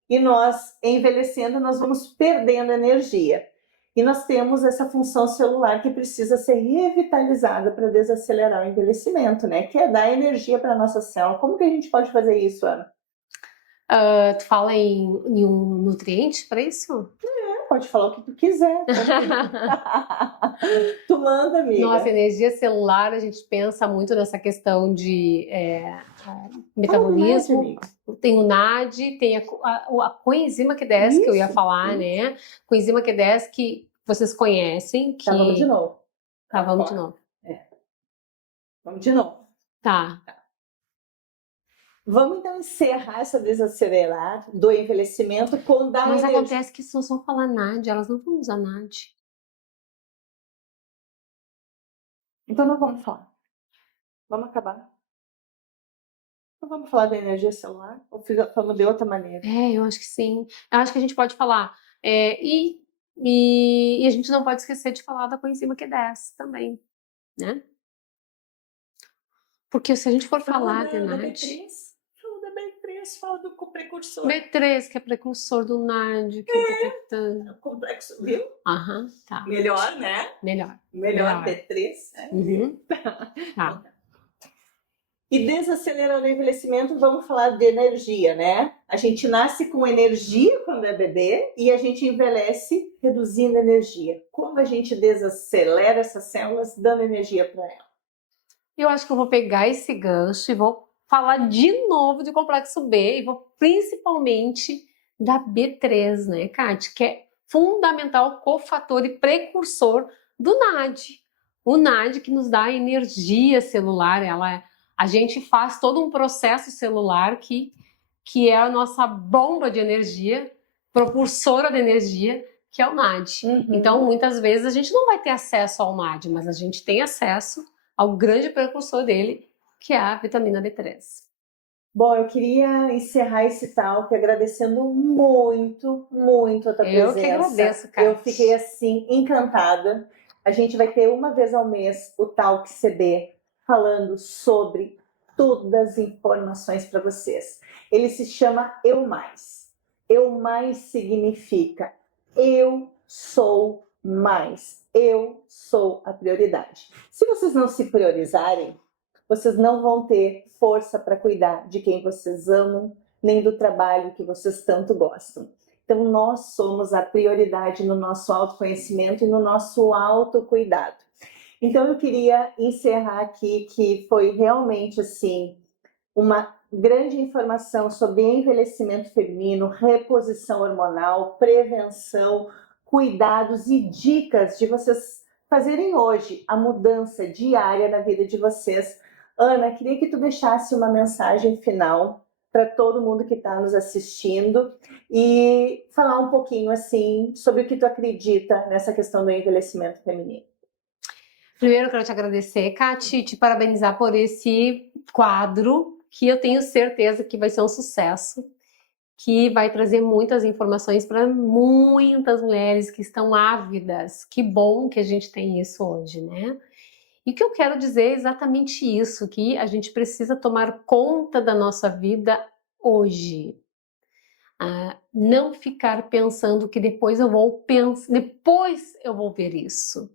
E nós, envelhecendo, nós vamos perdendo energia. E nós temos essa função celular que precisa ser revitalizada para desacelerar o envelhecimento, né? Que é dar energia para a nossa célula. Como que a gente pode fazer isso, Ana? Tu fala em um nutriente para isso? Pode falar o que tu quiser. Tu manda, amiga. Nossa, energia celular, a gente pensa muito nessa questão de metabolismo. Tem o NAD, tem a coenzima Q10 que eu ia falar, né? Coenzima Q10 que vocês conhecem. Tá, vamos de novo. Tá, vamos de novo. Vamos de novo. Tá. Vamos então encerrar essa desacelerar do envelhecimento com dar Mas acontece que se não só falar NAD, elas não vão usar NAD. Então não vamos falar. Vamos acabar. Não vamos falar da energia celular? Ou falamos de outra maneira? Eu acho que sim. Eu acho que a gente pode falar. E a gente não pode esquecer de falar da coenzima Q10 também, né? Porque se a gente for falar de NAD... Fala do precursor. B3, que é precursor do NAD, que é detectando. Complexo, viu? Tá. Melhor, né? Melhor B3. Tá. E desacelerando o envelhecimento, vamos falar de energia, né? A gente nasce com energia quando é bebê e a gente envelhece reduzindo energia. Como a gente desacelera essas células dando energia para ela? Eu acho que eu vou pegar esse gancho e vou falar de novo de complexo B e vou principalmente da B3, né, Kate? Que é fundamental, cofator e precursor do NAD. O NAD que nos dá energia celular, a gente faz todo um processo celular que é a nossa bomba de energia, propulsora de energia, que é o NAD. Então, muitas vezes a gente não vai ter acesso ao NAD, mas a gente tem acesso ao grande precursor dele, que é a vitamina B3. Bom, eu queria encerrar esse talk agradecendo muito, muito a tua presença. Eu que agradeço, Kate. Eu fiquei assim encantada. A gente vai ter uma vez ao mês o Talk CB falando sobre todas as informações para vocês. Ele se chama Eu Mais. Eu Mais significa eu sou mais. Eu sou a prioridade. Se vocês não se priorizarem, vocês não vão ter força para cuidar de quem vocês amam, nem do trabalho que vocês tanto gostam. Então, nós somos a prioridade no nosso autoconhecimento e no nosso autocuidado. Então, eu queria encerrar aqui que foi realmente, assim, uma grande informação sobre envelhecimento feminino, reposição hormonal, prevenção, cuidados e dicas de vocês fazerem hoje a mudança diária na vida de vocês. Ana, queria que tu deixasse uma mensagem final para todo mundo que está nos assistindo e falar um pouquinho assim sobre o que tu acredita nessa questão do envelhecimento feminino. Primeiro, eu quero te agradecer, Kati, te parabenizar por esse quadro, que eu tenho certeza que vai ser um sucesso, que vai trazer muitas informações para muitas mulheres que estão ávidas. Que bom que a gente tem isso hoje, né? E o que eu quero dizer é exatamente isso, que a gente precisa tomar conta da nossa vida hoje. Não ficar pensando que depois eu vou ver isso.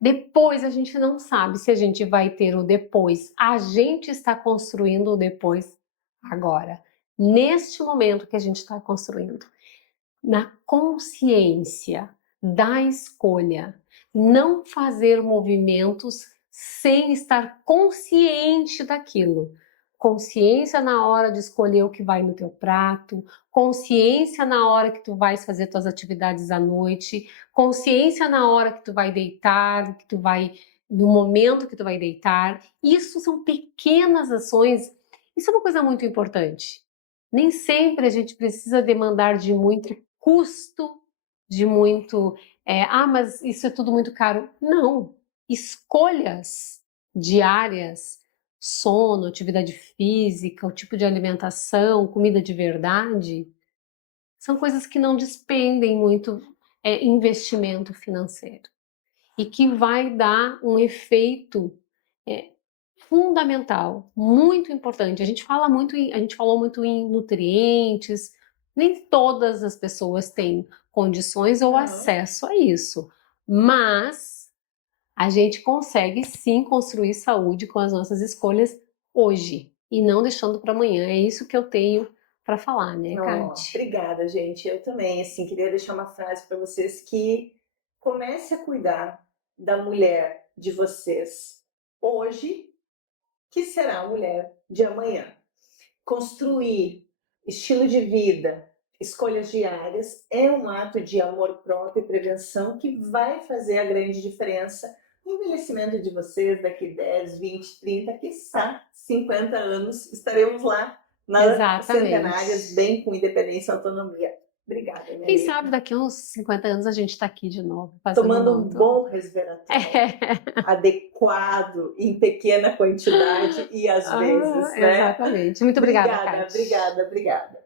Depois a gente não sabe se a gente vai ter o depois. A gente está construindo o depois agora, neste momento que a gente está construindo. Na consciência da escolha, não fazer movimentos sem estar consciente daquilo. Consciência na hora de escolher o que vai no teu prato, consciência na hora que tu vais fazer tuas atividades à noite, consciência na hora que tu vai deitar, no momento que tu vai deitar. Isso são pequenas ações. Isso é uma coisa muito importante. Nem sempre a gente precisa demandar de muito custo, de muito... mas isso é tudo muito caro. Não. Escolhas diárias, sono, atividade física, o tipo de alimentação, comida de verdade, são coisas que não despendem muito investimento financeiro e que vai dar um efeito fundamental, muito importante. A gente falou muito em nutrientes. Nem todas as pessoas têm condições ou acesso a isso, mas a gente consegue sim construir saúde com as nossas escolhas hoje e não deixando para amanhã. É isso que eu tenho para falar, né, Kati? Obrigada, gente. Eu também, assim, queria deixar uma frase para vocês que comece a cuidar da mulher de vocês hoje, que será a mulher de amanhã. Construir estilo de vida, escolhas diárias, é um ato de amor próprio e prevenção que vai fazer a grande diferença no envelhecimento de vocês daqui 10, 20, 30, quiçá 50 anos. Estaremos lá nas centenárias, bem com independência e autonomia. Obrigada, minha Quem amiga. sabe daqui a uns 50 anos a gente está aqui de novo. Tomando um bom resveratrol. Adequado, em pequena quantidade e às vezes, né? Exatamente. Muito obrigada, Kati. Obrigada.